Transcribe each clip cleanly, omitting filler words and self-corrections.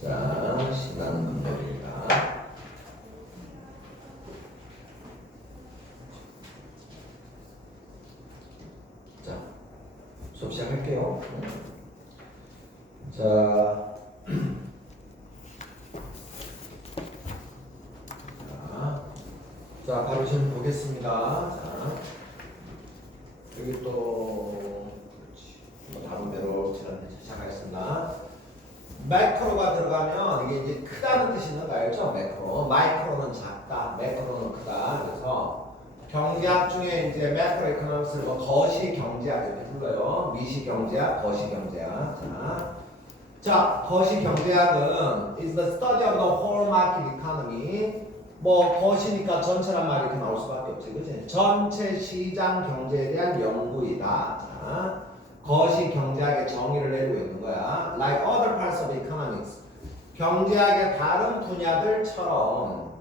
자, 시간 분배입니다. 자, 수업 시작할게요. 자, 바로 지금 보겠습니다. 자, 여기 또, 그렇지. 다음 대로 시작하겠습니다. 매크로가 들어가면 이게 이제 크다는 뜻이 있는 거 알죠? 매크로. 마이크로는 작다, 매크로는 크다. 그래서 경제학 중에 이제 매크로 이코노믹스를 뭐 거시 경제학 이렇게 불러요. 미시 경제학, 거시 경제학. 자, 거시 경제학은 is the study of the whole market economy. 뭐 거시니까 전체란 말이 이렇게 나올 수밖에 없지, 그치? 전체 시장 경제에 대한 연구이다. 자, 거시 경제학의 정의를 내리고 있는 거야. Like other parts of economics. 경제학의 다른 분야들처럼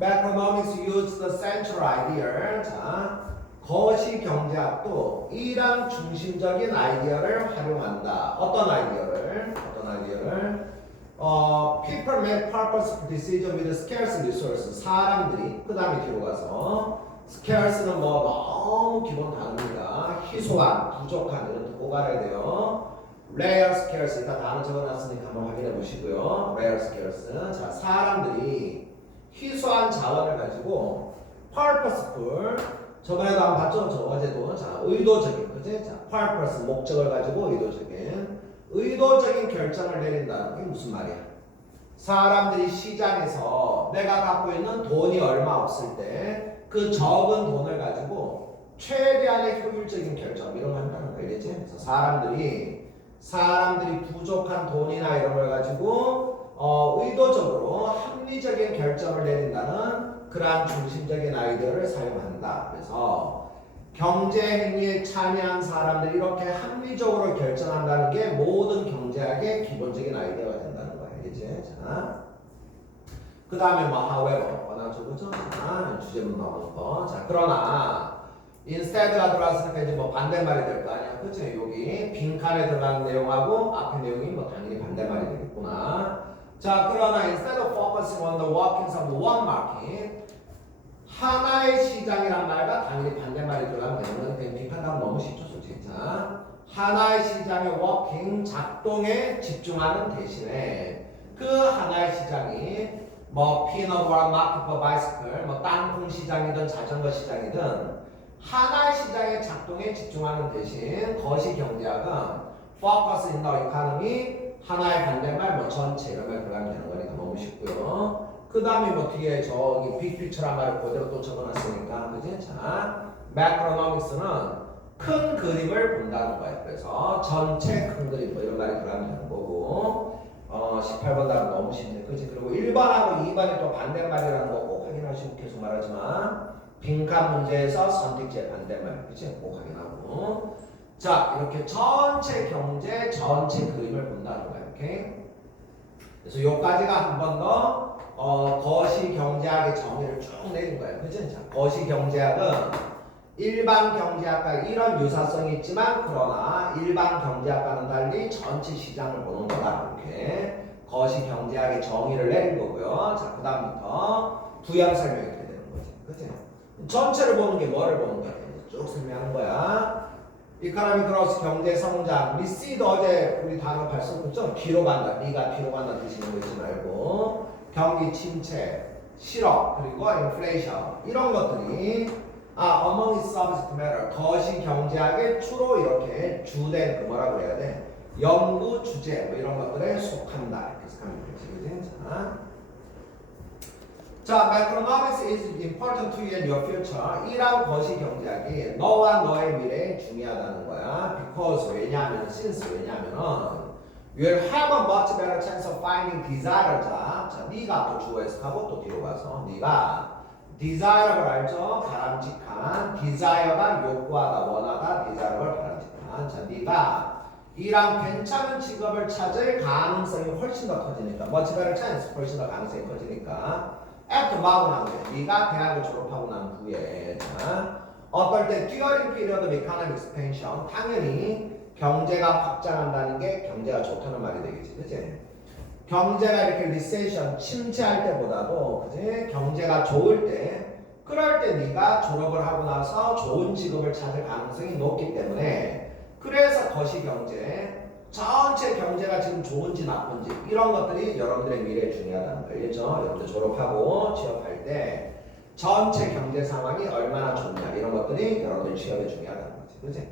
macroeconomics use the central idea. 자, 거시 경제학도 이런 중심적인 아이디어를 활용한다. 어떤 아이디어를? People make purposeful decision with scarce resources. 사람들이 그 다음에 뒤로 가서 scarce는 뭐 너무 기본 단어입니다. 희소한, 부족한 이런 거 꼭 알아야 돼요. rare scarce 일단 단어 적어놨으니까 한번 확인해 보시고요. rare scarce. 자, 사람들이 희소한 자원을 가지고 purposeful 저번에도 한번 봤죠? 저 어제도. 자, 의도적인 그지? 자, purpose 목적을 가지고 의도적인 결정을 내린다는 게 무슨 말이야? 사람들이 시장에서 내가 갖고 있는 돈이 얼마 없을 때 그 적은 돈을 가지고 최대한의 효율적인 결정 이런 거 한다는 거 알겠지? 그래서 사람들이 부족한 돈이나 이런 걸 가지고 의도적으로 합리적인 결정을 내린다는 그러한 중심적인 아이디어를 사용한다. 그래서 경제 행위에 참여한 사람들이 이렇게 합리적으로 결정한다는 게 모든 경제학의 기본적인 아이디어가 된다는 거야. 알겠지? 자, 그 다음에 뭐 however 워낙 저거죠? 주제문 나오는 거. 자, 그러나 instead가 들어왔으니까 이제 뭐 반대말이 될 거 아니야. 그치? 여기 빈칸에 들어가는 내용하고 앞에 내용이 뭐 당연히 반대말이 되겠구나. 자, 그러나 instead of focusing on the workings of one market 하나의 시장이란 말과 당연히 반대말이 들어가면 되는 그냥 빈칸하면 너무 쉽죠, 솔직히. 자, 하나의 시장의 워킹, 작동에 집중하는 대신에 그 하나의 시장이 뭐 peanut or market for bicycle, 뭐 땅콩 시장이든 자전거 시장이든 하나의 시장의 작동에 집중하는 대신 거시 경제학은 focus in the economy 하나의 반대말 뭐 전체 이런 말 들어가면 되는 거니까 너무 쉽고요. 그 다음에 뭐 뒤에 저기 빅피처란 말을 그대로 또 적어놨으니까 그지? 자, macroeconomics는 큰 그림을 본다는 거예요. 그래서 전체 큰 그림 뭐 이런 말이 들어가면 되는 거고 18번 답은 너무 쉽네. 그치? 그리고 1번하고 2번이 또 반대말이라는 거 꼭 확인하시고 계속 말하지만 빈칸 문제에서 선택지의 반대말 그치? 꼭 확인하고 자 이렇게 전체 경제 전체 그림을 본다는 거예요. 이렇게 그래서 요까지가 한 번 더 거시 경제학의 정의를 쭉 내린 거예요. 그치? 자, 거시 경제학은 일반 경제학과 이런 유사성이 있지만 그러나 일반 경제학과는 달리 전체 시장을 보는 거다. 이렇게 거시 경제학의 정의를 내린 거고요. 자, 그 다음부터 부연 설명이 돼야 되는 거지. 그치? 전체를 보는 게 뭐를 보는 거야? 쭉 설명하는 거야. 이카노미 그로스 경제 성장. 리시드 어제 우리 단어 발송했죠? 뒤로 간다. 리가 뒤로 간다 드시는 거 있지 말고 경기 침체, 실업, 그리고 인플레이션 이런 것들이 among its subject matter 거시 경제학의 주로 이렇게 주된 그 뭐라고 그래야 돼? 연구 주제 뭐 이런 것들에 속한다 이렇게 생각하면 되지. 자, macroeconomics is important to you in your future. 이란 거시 경제학이 너와 너의 미래에 중요하다는 거야. Because 왜냐하면 since 왜냐하면은 you will have a much better chance of finding desirable. 자, 네가 또 주어 해석하고 또 뒤로 가서 네가 desirable 알죠? 바람직한. desire가 요구하다, 원하다, desirable 바람직한. 자, 네가 이랑 괜찮은 직업을 찾을 가능성이 훨씬 더 커지니까 much better chance, 훨씬 더 가능성이 커지니까 after 마고 난 후에 네가 대학을 졸업하고 난 후에 자, 어떨 때 during period of economic expansion 당연히 경제가 확장한다는 게 경제가 좋다는 말이 되겠지, 그치? 경제가 이렇게 리세션 침체할 때보다도 그지 경제가 좋을 때 그럴 때 네가 졸업을 하고 나서 좋은 직업을 찾을 가능성이 높기 때문에 그래서 거시경제 전체 경제가 지금 좋은지 나쁜지 이런 것들이 여러분들의 미래에 중요하다는 거 알겠죠? 여러분들 졸업하고 취업할 때 전체 경제 상황이 얼마나 좋냐 이런 것들이 여러분들 취업에 중요하다는 거지, 그렇지?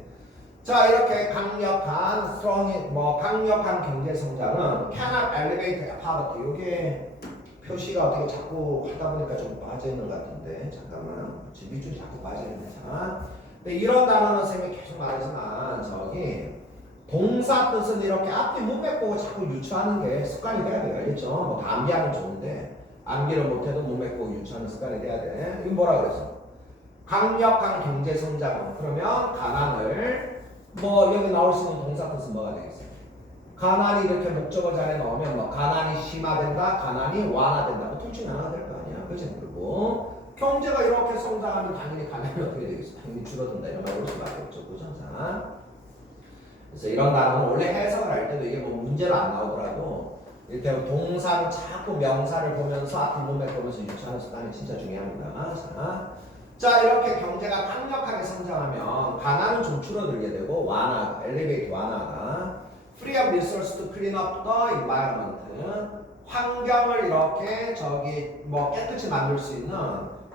자 이렇게 강력한 강력한 경제 성장은 cannot elevate poverty. 이게 표시가 어떻게 자꾸 하다 보니까 좀 빠져 있는 것 같은데 잠깐만 밑줄이 자꾸 빠져 있네. 자, 근데 이런 단어는 선생님이 계속 말하지만 저기 동사 뜻은 이렇게 앞뒤 문맥 보고 자꾸 유추하는 게 습관이 돼야 돼요, 알겠죠? 뭐 다 암기하면 좋은데 암기를 못해도 문맥 보고 유추하는 습관이 돼야 돼. 이거 뭐라 그랬어? 강력한 경제 성장은 그러면 가난을 뭐 여기 나올 수 있는 동사 뜻은 뭐가 되겠어요? 가난이 이렇게 목적어 자리에 나오면 뭐 가난이 심화된다, 가난이 완화된다. 뭐 둘 중에 하나가 될 거 아니야, 그렇지? 그리고 경제가 이렇게 성장하면 당연히 가난이 어떻게 되겠어? 당연히 줄어든다 이런 말 올 수밖에 없죠, 그죠? 자, 그래서 이런 단어는 원래 해석을 할 때도 이게 뭐 문제로 안 나오더라도 이렇게 동사를 자꾸 명사를 보면서 앞뒤 문맥 보면서 유추하는 습관이 진짜 중요합니다. 자 이렇게 경제가 강력하게 성장하면 가난은 좀 줄어들게 되고 엘리베이트 완화가 free up resource to clean up the environment 환경을 이렇게 깨끗이 만들 수 있는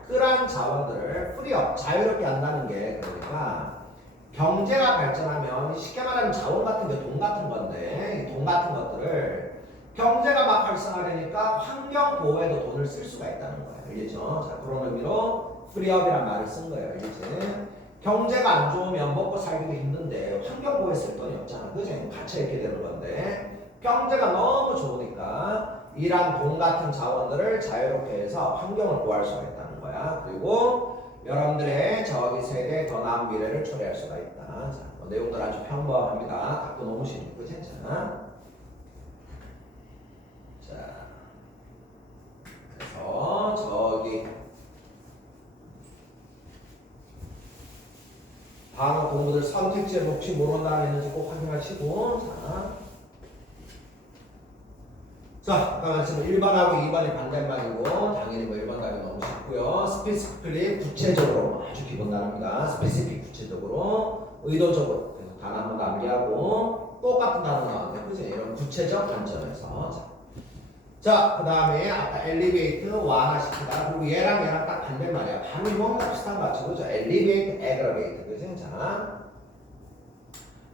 그러한 자원들을 free up 자유롭게 한다는 게 그러니까 경제가 발전하면 쉽게 말하면 자원 같은 게 돈 같은 건데 돈 같은 것들을 경제가 막 활성화되니까 환경 보호에도 돈을 쓸 수가 있다는 거예요. 알겠죠? 자 그런 의미로 프리업이란 말을 쓴 거예요. 이제 경제가 안 좋으면 먹고 살기도 힘든데 환경 보호에 쓸 돈이 없잖아. 그지? 갇혀 있게 되는 건데 경제가 너무 좋으니까 이란 돈 같은 자원들을 자유롭게 해서 환경을 보호할 수가 있다는 거야. 그리고 여러분들의 저기 세계 더 나은 미래를 초래할 수가 있다. 자, 내용들 아주 평범합니다. 답도 너무 쉽고 그지? 자, 그래서 저기 단어 공부들 선택지에 혹시 모르는 단어 있는지 꼭 확인하시고 자, 아까 말씀 1번하고 2번이 반대말이고 당연히 뭐 1번 답이 너무 쉽고요. 스페시픽리 구체적으로 아주 기본 단어입니다. 스페시픽 구체적으로 의도적으로 그래서 단어 한번 남기하고 똑같은 단어 나왔는데 그치? 이런 구체적 관점에서 자, 자, 그 다음에 아까 엘리베이트 완화시키다. 그리고 얘랑 딱 반대말이야. 반응이 뭔가 비슷한 거 같죠? 그죠? 엘리베이트, 에그러베이트. 그죠? 자,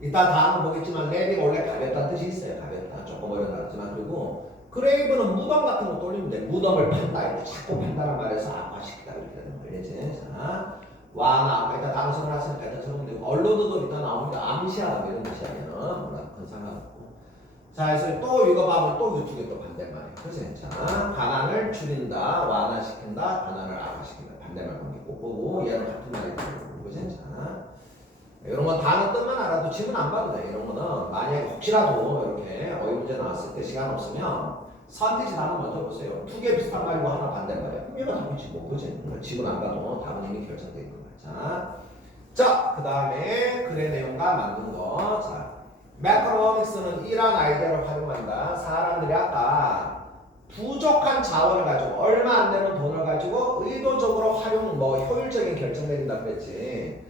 이따 다음은 보겠지만 레비가 원래 가볍다는 뜻이 있어요. 가볍다. 조금 어려웠지만. 그리고 그레이브는 무덤 같은 거 돌리면 돼. 무덤을 판다. 이렇게 자꾸 판다는 말에서 악화시키다. 이렇게 되는 거예요. 이제 자, 완화. 아까 일단 다른 성을 했으니까 일단 적으면 되고 언로드도 일단 나옵니다. 암시하다. 이런 뜻이 아니면 뭐라 그건 상관없고. 자, 그래서 또 이거 봐보면 또 이쪽에 또 반대말이에요. 그치? 자, 가난을 줄인다, 완화시킨다, 가난을 악화시킨다. 반대말 관계 꼭 보고 얘는 같은 말이 되고, 그치? 자, 이런 건 단어 뜻만 알아도 지문 안 봐도 돼. 이런 거는 만약에 혹시라도 이렇게 어휘 문제 나왔을 때 시간 없으면 선택지 단어 먼저 보세요. 두 개 비슷한 말이고 하나 반대말이야. 그럼 얘가 답이지 뭐, 그치? 지문 안 봐도 답은 이미 결정돼 있는 거야. 자, 그 다음에 글의 내용과 만든 거. 자. 매크로닉스는 이런 아이디어를 활용한다. 사람들이 아까 부족한 자원을 가지고 얼마 안 되는 돈을 가지고 의도적으로 효율적인 결정 내린다 그랬지.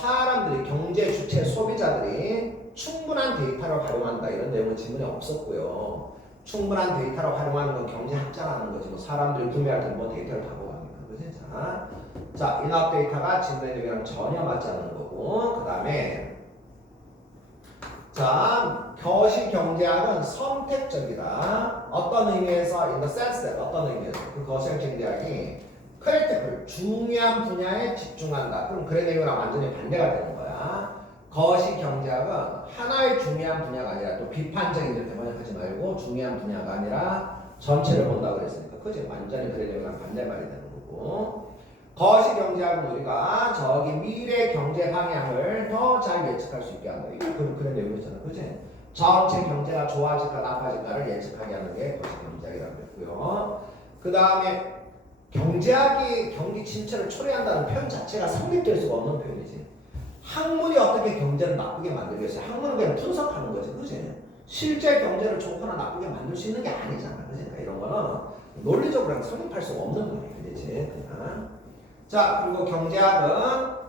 사람들이 경제 주체 소비자들이 충분한 데이터를 활용한다 이런 내용은 질문이 없었고요. 충분한 데이터를 활용하는 건 경제학자라는 거지. 뭐 사람들이 구매할 때 뭐 데이터를 갖고 갑니까, 그지? 자, 인업 데이터가 질문의 내용이랑 전혀 맞지 않는 거고, 그 다음에. 자, 거시 경제학은 선택적이다. 어떤 의미에서, in the sense that, 어떤 의미에서 그 거시 경제학이 critical, 중요한 분야에 집중한다. 그럼 그의 내용이랑 완전히 반대가 되는 거야. 거시 경제학은 하나의 중요한 분야가 아니라 또 비판적인 이렇게 번역하지 말고 중요한 분야가 아니라 전체를 본다고 그랬으니까 그지? 완전히 그의 내용이랑 반대말이 되는 거고. 거시 경제학은 우리가 저기 미래 경제 방향을 더 잘 예측할 수 있게 한다. 이게 그런 내용이잖아, 그지? 전체 경제가 좋아질까 나빠질까를 예측하게 하는 게 거시 경제학이라고 했고요. 그 다음에 경제학이 경기 침체를 초래한다는 표현 자체가 성립될 수가 없는 표현이지. 학문이 어떻게 경제를 나쁘게 만들겠어요? 학문은 그냥 분석하는 거지, 그지? 실제 경제를 좋거나 나쁘게 만들 수 있는 게 아니잖아, 그지? 그러니까 이런 거는 논리적으로 성립할 수가 없는 거야, 그지? 그냥. 자, 그리고 경제학은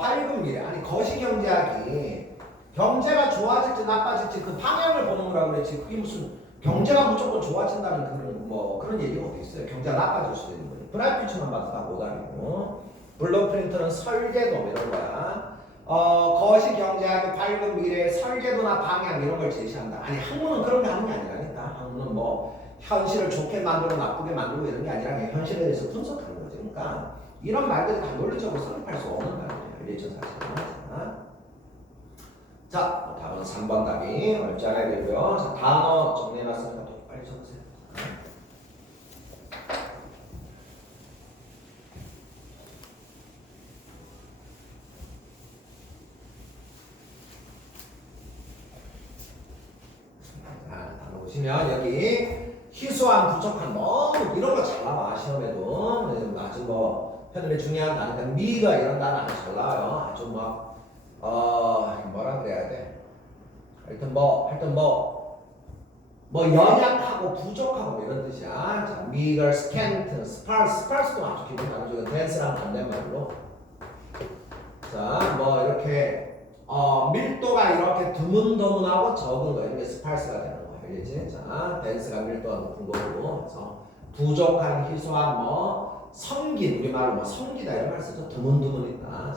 밝은 미래, 아니 거시 경제학이 경제가 좋아질지 나빠질지 그 방향을 보는 거라고 그랬지. 그게 무슨 경제가 무조건 좋아진다는 그런 얘기가 어디 있어요? 경제가 나빠질 수도 있는 거지. 브라이피츠만 봐도 다 오답이고. 블루프린트는 설계도 이런 거야. 거시 경제학이 밝은 미래의 설계도나 방향 이런 걸 제시한다. 아니 학문은 그런 거 하는 게 아니라니까. 학문은 뭐 현실을 좋게 만들고 나쁘게 만들고 이런 게 아니라 현실에 대해서 분석하는 거지. 그러니까 이런 말들이 다 논리적으로 설립할 수 없는 말이에요. 일전 사실은. 자, 답은 3번 답이 어렵지 않아야 되고요. 자, 단어 정리해놨으니까 또 빨리 적으세요. 자, 단어 보시면 여기 희소한, 부족한, 너무 이런 거 잘 나와. 시험에도 아주 표현이 중요한 단어, 미가 이런 단어 아주 잘 나와요. 아주 뭐라 그래야 돼? 하여튼 연약하고 부족하고 이런 뜻이야. 자, meager, scant, sparse, sparse도 아주 기본 단어죠. dense랑 반대말로. 자, 이렇게 밀도가 이렇게 드문드문하고 적은 거 이게 sparse가 되는 거야. 알겠지? 자, dense가 밀도가 높은 거고, 그래서 부족한, 희소한, 성긴 우리말로 성기다 이런 말 쓰죠. 드문드문이다.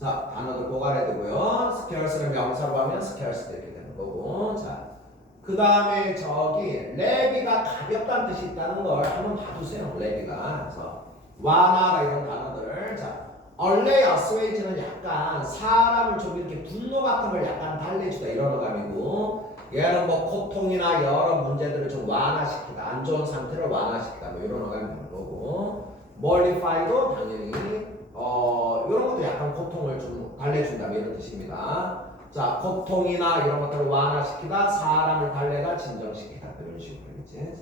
자, 단어들 꼭 알아야 되고요. scarce를 명사로 하면 scarce 이렇게 되는 거고. 자, 그 다음에 저기 레비가 가볍다는 뜻이 있다는 걸 한번 봐주세요. 레비가. 그래서 완화가 이런 단어들. 자, allay, assuage는 약간 사람을 좀 이렇게 분노 같은 걸 약간 달래주다 이런 어감이고, 얘는 고통이나 여러 문제들을 좀 완화시키다, 안 좋은 상태를 완화시키다 이런 어감이 되는 거고, mollify도 당연히 이런 것도 약간 고통을 좀 달래준다 이런 뜻입니다. 자, 고통이나 이런 것들을 완화시키다, 사람을 달래다, 진정시키다 이런 식으로 이제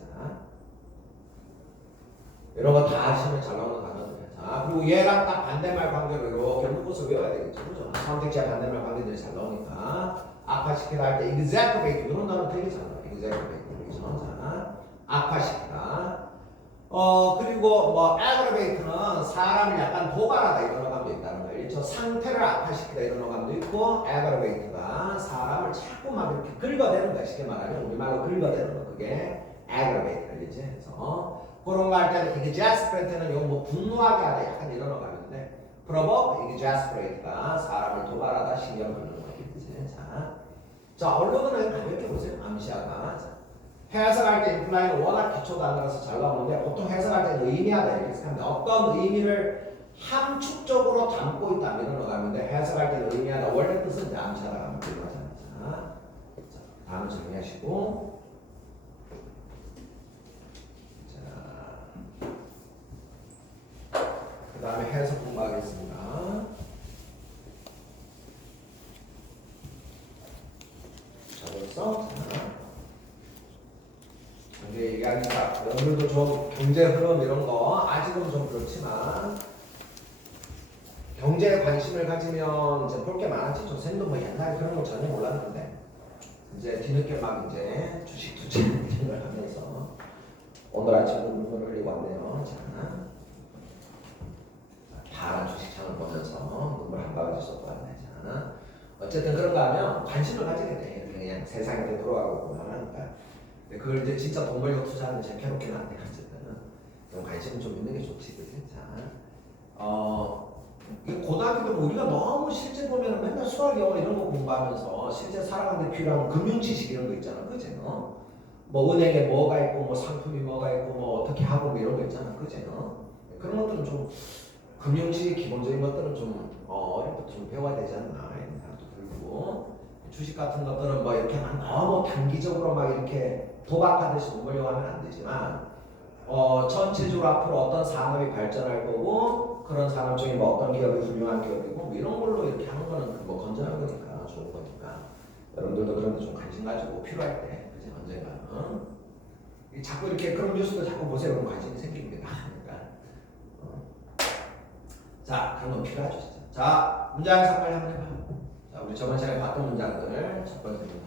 이런 거 다 하시면 잘 나오는 단어들이에요. 자, 그리고 얘랑 딱 반대말 관계로 이렇게 묶어서 외워야 되겠죠, 그죠? 선택지와 반대말 관계들이 잘 나오니까 악화시키다 할 때 exacerbate 이런 단어 되게 잘 나와요. exacerbate 그죠? 자, 악화시키다. 그리고 aggravate는 사람을 약간 도발하다 이런 어감도 있다는 거예요. 저 상태를 악화시키다 이런 어감도 있고 aggravate가 아이가 사람을 자꾸 막 이렇게 긁어대는 거야. 쉽게 말하면 우리말로 긁어대는 거 그게 aggravate 그렇지? 그래서 그런 거 할 때는 exasperate 는 뭐 분노하게 하다 약간 이런 거 가는데 provoke, exasperate가 사람을 도발하다 신경을 긁는 거겠지. 자 언론은 가볍게 보세요. 암시아가 해석할 때 인플라이는 워낙 기초 단어라서 잘 나오는데 보통 해석할 때는 의미하다 이렇게 생각합니다. 어떤 의미를 함축적으로 담고 있다 이런 거 가는데 해석할 때는 의미하다 원래 뜻은 이제 암시하다 가면 되잖아요. 자, 다음 정리하시고 그 다음에 해석 공부하겠습니다. 자, 벌써 경제 얘기하니까 여러분들도 좀 경제 흐름 이런 거 아직은 좀 그렇지만 경제에 관심을 가지면 이제 볼 게 많았지. 저 쌤도 뭐 옛날에 그런 거 전혀 몰랐는데 이제 뒤늦게 막 이제 주식 투자 이런 걸 하면서 오늘 아침에 눈물을 흘리고 왔네요. 자, 파란 주식창을 보면서 눈물 한 바가지 쏟고 왔네. 자, 어쨌든 그런가 하면 관심을 가지게 돼. 이렇게 그냥 세상에 돌아가고 그러니까. 근데 그걸 이제 진짜 돈 벌려고 투자하는 재캐롭게는 안 돼. 어쨌든 좀 관심 좀 있는 게 좋지, 그지? 자, 고등학교 때 우리가 너무 실제 보면 맨날 수학, 영어 이런 거 공부하면서 실제 살아가는데 필요한 금융 지식 이런 거 있잖아, 그지? 뭐 은행에 뭐가 있고, 뭐 상품이 뭐가 있고, 뭐 어떻게 하고 뭐 이런 거 있잖아, 그지? 그런 것들은 좀 금융 지식 기본적인 것들은 좀 어릴 때부터 좀 배워야 되지 않나 이런 생각도 들고. 주식 같은 것들은 뭐 이렇게 막 너무 단기적으로 막 이렇게 도박하듯이 돈 벌려고 하면 안 되지만 전체적으로 앞으로 어떤 산업이 발전할 거고 그런 산업 중에 뭐 어떤 기업이 훌륭한 기업이고 뭐 이런 걸로 이렇게 하는 거는 뭐 건전한 거니까 좋은 거니까 여러분들도 그런 데 좀 관심 가지고 필요할 때 그치 언젠가 자꾸 이렇게 그런 뉴스도 자꾸 보세요. 그럼 관심이 생깁니다. 그러니까 자 그런 건 필요하죠 진짜. 자 문장 해석 빨리 한번 해봐요. 자, 우리 저번 시간에 봤던 문장들 첫 번째 문장.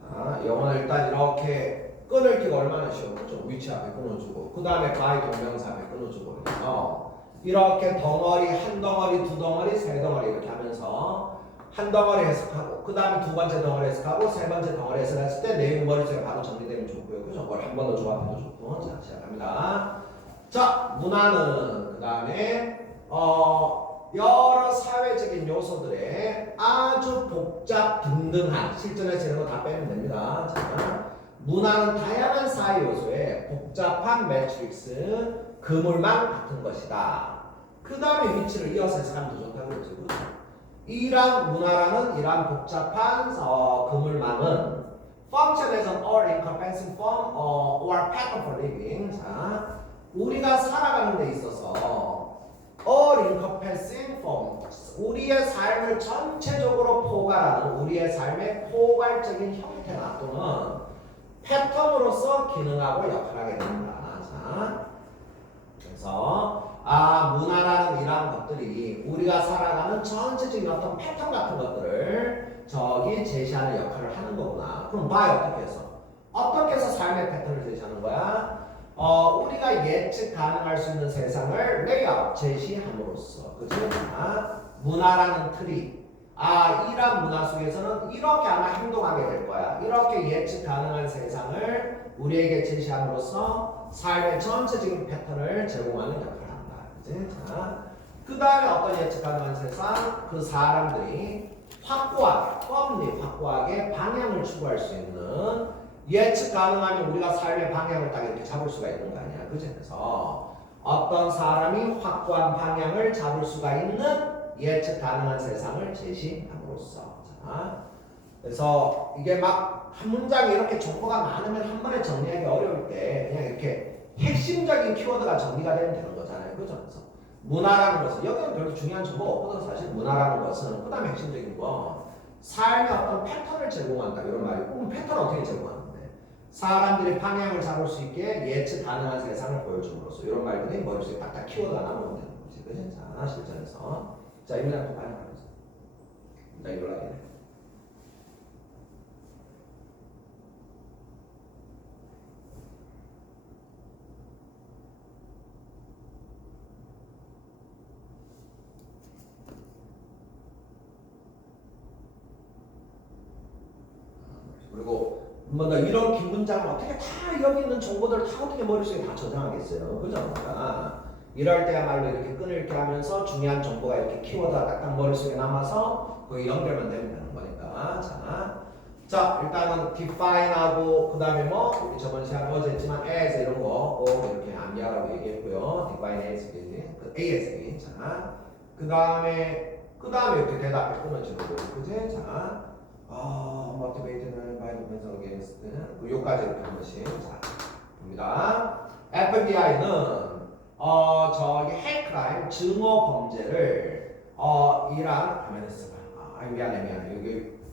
자, 영어는 일단 이렇게 끊을기가 얼마나 쉬워. 좀 위치 앞에 끊어주고 그 다음에 by 동명사 앞에 끊어주고 그래서 이렇게 덩어리, 한 덩어리, 두 덩어리, 세 덩어리 이렇게 하면서 한 덩어리 해석하고 그 다음에 두 번째 덩어리 해석하고 세 번째 덩어리 해석했을 때 내용 머릿속에 바로 정리되면 좋고요. 그죠? 뭘 한 번 더 조합해도 좋고. 자, 시작합니다. 자, 문화는 그 다음에 여러 사회적인 요소들의 아주 복잡 등등한 실전에서 이런 거 다 빼면 됩니다. 자, 문화는 다양한 사회 요소의 복잡한 매트릭스 그물망 같은 것이다. 그 다음에 위치를 이어서 해석하면 더 좋다고 그러죠. 이러한 문화라는 이러한 복잡한 그물망은 function as an all encompassing form or pattern for living. 자, 우리가 살아가는 데 있어서 all encompassing form, 우리의 삶을 전체적으로 포괄하는 우리의 삶의 포괄적인 형태나 또는 패턴으로서 기능하고 역할하게 된다. 자, 그래서 문화라는 이러한 것들이 우리가 살아가는 전체적인 어떤 패턴 같은 것들을 저기 제시하는 역할을 하는 거구나. 그럼 어떻게 해서? 어떻게 해서 삶의 패턴을 제시하는 거야? 우리가 예측 가능할 수 있는 세상을 레이아웃 제시함으로써 그치? 문화라는 틀이 이런 문화 속에서는 이렇게 아마 행동하게 될 거야. 이렇게 예측 가능한 세상을 우리에게 제시함으로써 삶의 전체적인 패턴을 제공하는 역할을 한다. 그치? 자, 그 다음에 어떤 예측 가능한 세상? 그 사람들이 확고하게 방향을 추구할 수 있는 예측 가능하면 우리가 삶의 방향을 딱 이렇게 잡을 수가 있는 거 아니야. 그치? 그래서 어떤 사람이 확고한 방향을 잡을 수가 있는 예측 가능한 세상을 제시함으로써. 자, 그래서 이게 막 한 문장에 이렇게 정보가 많으면 한 번에 정리하기 어려울 때 그냥 이렇게 핵심적인 키워드가 정리가 되면 되는 거잖아요. 그죠? 그래서 문화라는 것은 여기는 별로 중요한 정보가 없거든. 사실 문화라는 것은 그 다음에 핵심적인 거 삶의 어떤 패턴을 제공한다 이런 말이고 그럼 패턴 어떻게 제공하는데 사람들이 방향을 잡을 수 있게 예측 가능한 세상을 보여줌으로써 이런 말들이 머릿속에 딱딱 키워드가 나오면 되는 거지. 그치? 자, 실전에서 자, 이 문장 또 빨리 가면서 자, 이걸로 하겠네. 뭐 이런 긴 문장을 어떻게 다 여기 있는 정보들을 다 어떻게 머릿속에 다 저장하겠어요. 그죠? 그러니까 이럴 때야말로 이렇게 끊을게 하면서 중요한 정보가 이렇게 키워드가 딱딱 머릿속에 남아서 거기 연결만 되면 되는 거니까. 자, 일단은 define하고 그 다음에 뭐 우리 저번 시간에 어제 했지만 as 이런 거 꼭 이렇게 암기하라고 얘기했고요. define as 그 ASB. 자, 그 다음에 이렇게 대답해 끊어지는 거예요. 그지? 자, motivated by the mental against 요까지 이렇게 한 번씩. 자, 봅니다. FBI는 저기 hate crime 증오 범죄를 이란 미안해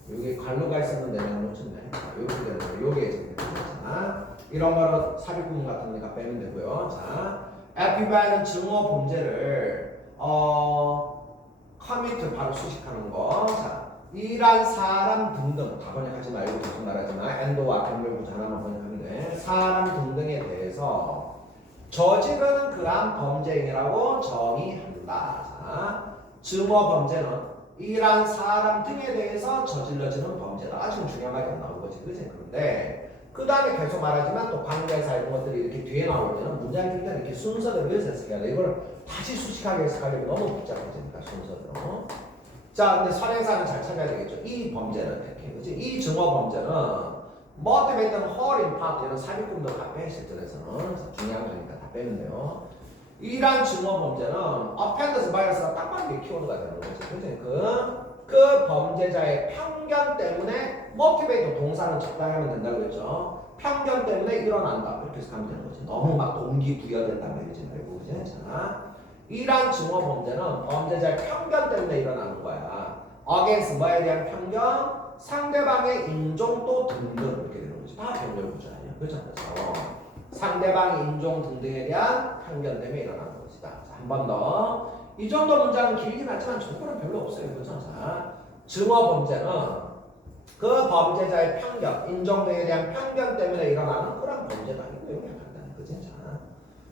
여기 관로가 있었는데 내가 놓쳤네. 여기 되는 거 요게 지금 자, 이런 거는 삽입구문 같은 거니까 빼면 되고요. 자, FBI는 증오 범죄를 커미트 바로 수식하는 거. 자, 이란 사람 등등 다 번역하지 말고 계속 말하지만 엔도와 경멸구조 하나만 번역하면 돼. 사람 등등에 대해서 저지르는 그러한 범죄인이라고 정의한다. 자, 증오 범죄는 이란 사람 등에 대해서 저질러지는 범죄다. 아주 중요한 말이 안 나온 거지, 그치? 그런데 그 다음에 계속 말하지만 또 관계사 이런 것들이 이렇게 뒤에 나올 때는 문장 길이는 이렇게 순서대로 해석해야 돼. 이걸 다시 수식하게 해석하려면 너무 복잡해지니까 순서대로. 자, 근데 선행사는 잘 찾아야 되겠죠. 이 범죄는 이렇게, 그치? 이 증오 범죄는 motivated whole in part 이런 삽입금도 다 빼, 실전에서는 중요한 거니까 다 빼면 돼요. 이란 증오 범죄는 offenders bias가 딱 맞게 키워드가 되는 거지. 그치? 그 범죄자의 편견 때문에 motivate 동사는 적당히 하면 된다고 했죠. 편견 때문에 일어난다. 이렇게 해석하면 되는 거지. 너무 막 동기부여된다는 말이지 말고, 그치? 자, 이란 증오 범죄는 범죄자의 편견 때문에 일어나는 거야. against 뭐에 대한 편견, 상대방의 인종 또 등등 이렇게 되는 거지. 다 병렬 구조 아니야. 그렇죠? 그래서 상대방의 인종 등등에 대한 편견 때문에 일어나는 것이다. 한 번 더. 이 정도 문장은 길긴 하지만 정보는 별로 없어요. 그렇죠? 자, 증오 범죄는 그 범죄자의 편견, 인종 등에 대한 편견 때문에 일어나는 그런 범죄가 아니고 이렇게 간단한 거지.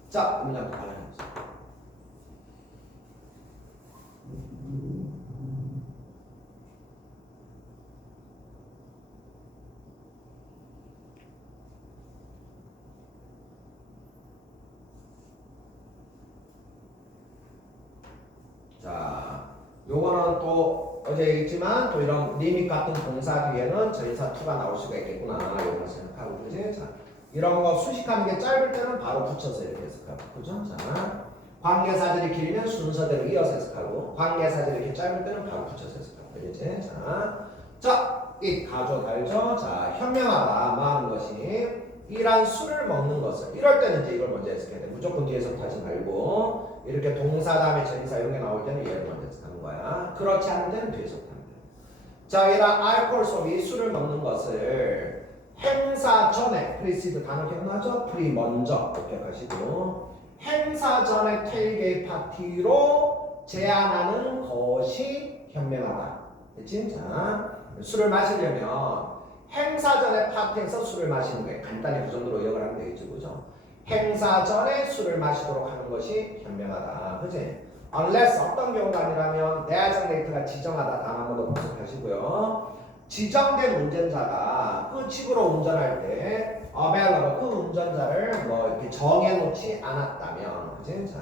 자, 문장 또 발라내보세요. 자, 요거는 또 어제 얘기했지만 또 이런 리밋 같은 동사 뒤에는 전치사 to가 나올 수가 있겠구나 이런 생각하고 그지? 자, 이런 거 수식하는 게 짧을 때는 바로 붙여서 이렇게 해석하고 그죠? 자, 관계사들이 길면 순서대로 이어서 해석하고 관계사들이 이렇게 짧을 때는 바로 붙여서 해석하고 그지? 자, 이 가져 달죠? 자, 현명하다 말하는 것이 이란 술을 먹는 것을 이럴 때는 이제 이걸 먼저 해석해야 돼. 무조건 뒤에서 하지 말고 이렇게 동사 다음에 전치사 이런 게 나올 때는 얘를 먼저 해석하는 거야. 그렇지 않은 때는 뒤에서 하면 돼. 자, 이런 알코올 속이 술을 먹는 것을 행사 전에 프리시드 단어 기억나죠? 프리 먼저 기억하시고 행사 전에 테일게이트 파티로 제안하는 것이 현명하다. 그치? 자, 술을 마시려면 행사 전에 파티에서 술을 마시는 거예요. 간단히 그 정도로 기억을 하면 되겠죠. 그죠? 행사 전에 술을 마시도록 하는 것이 현명하다. 그치? unless 어떤 경우가 아니라면 designate가 지정하다. 단 한 번 더 복습하시고요. 지정된 운전자가 그 집으로 운전할 때 available 그 운전자를 뭐 이렇게 정해놓지 않았다면 그치?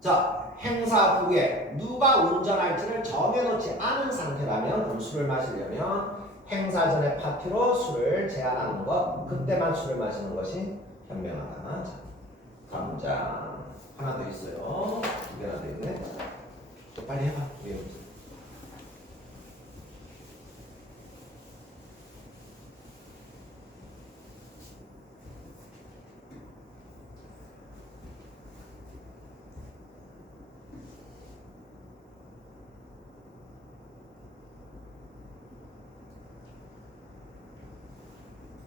자, 행사 후에 누가 운전할지를 정해놓지 않은 상태라면 그럼 술을 마시려면 행사 전에 파티로 술을 제한하는 것 그때만 술을 마시는 것이 현명하다. 자, 감자 하나 더 있어요. 두 개나 더 있네. 빨리 해봐.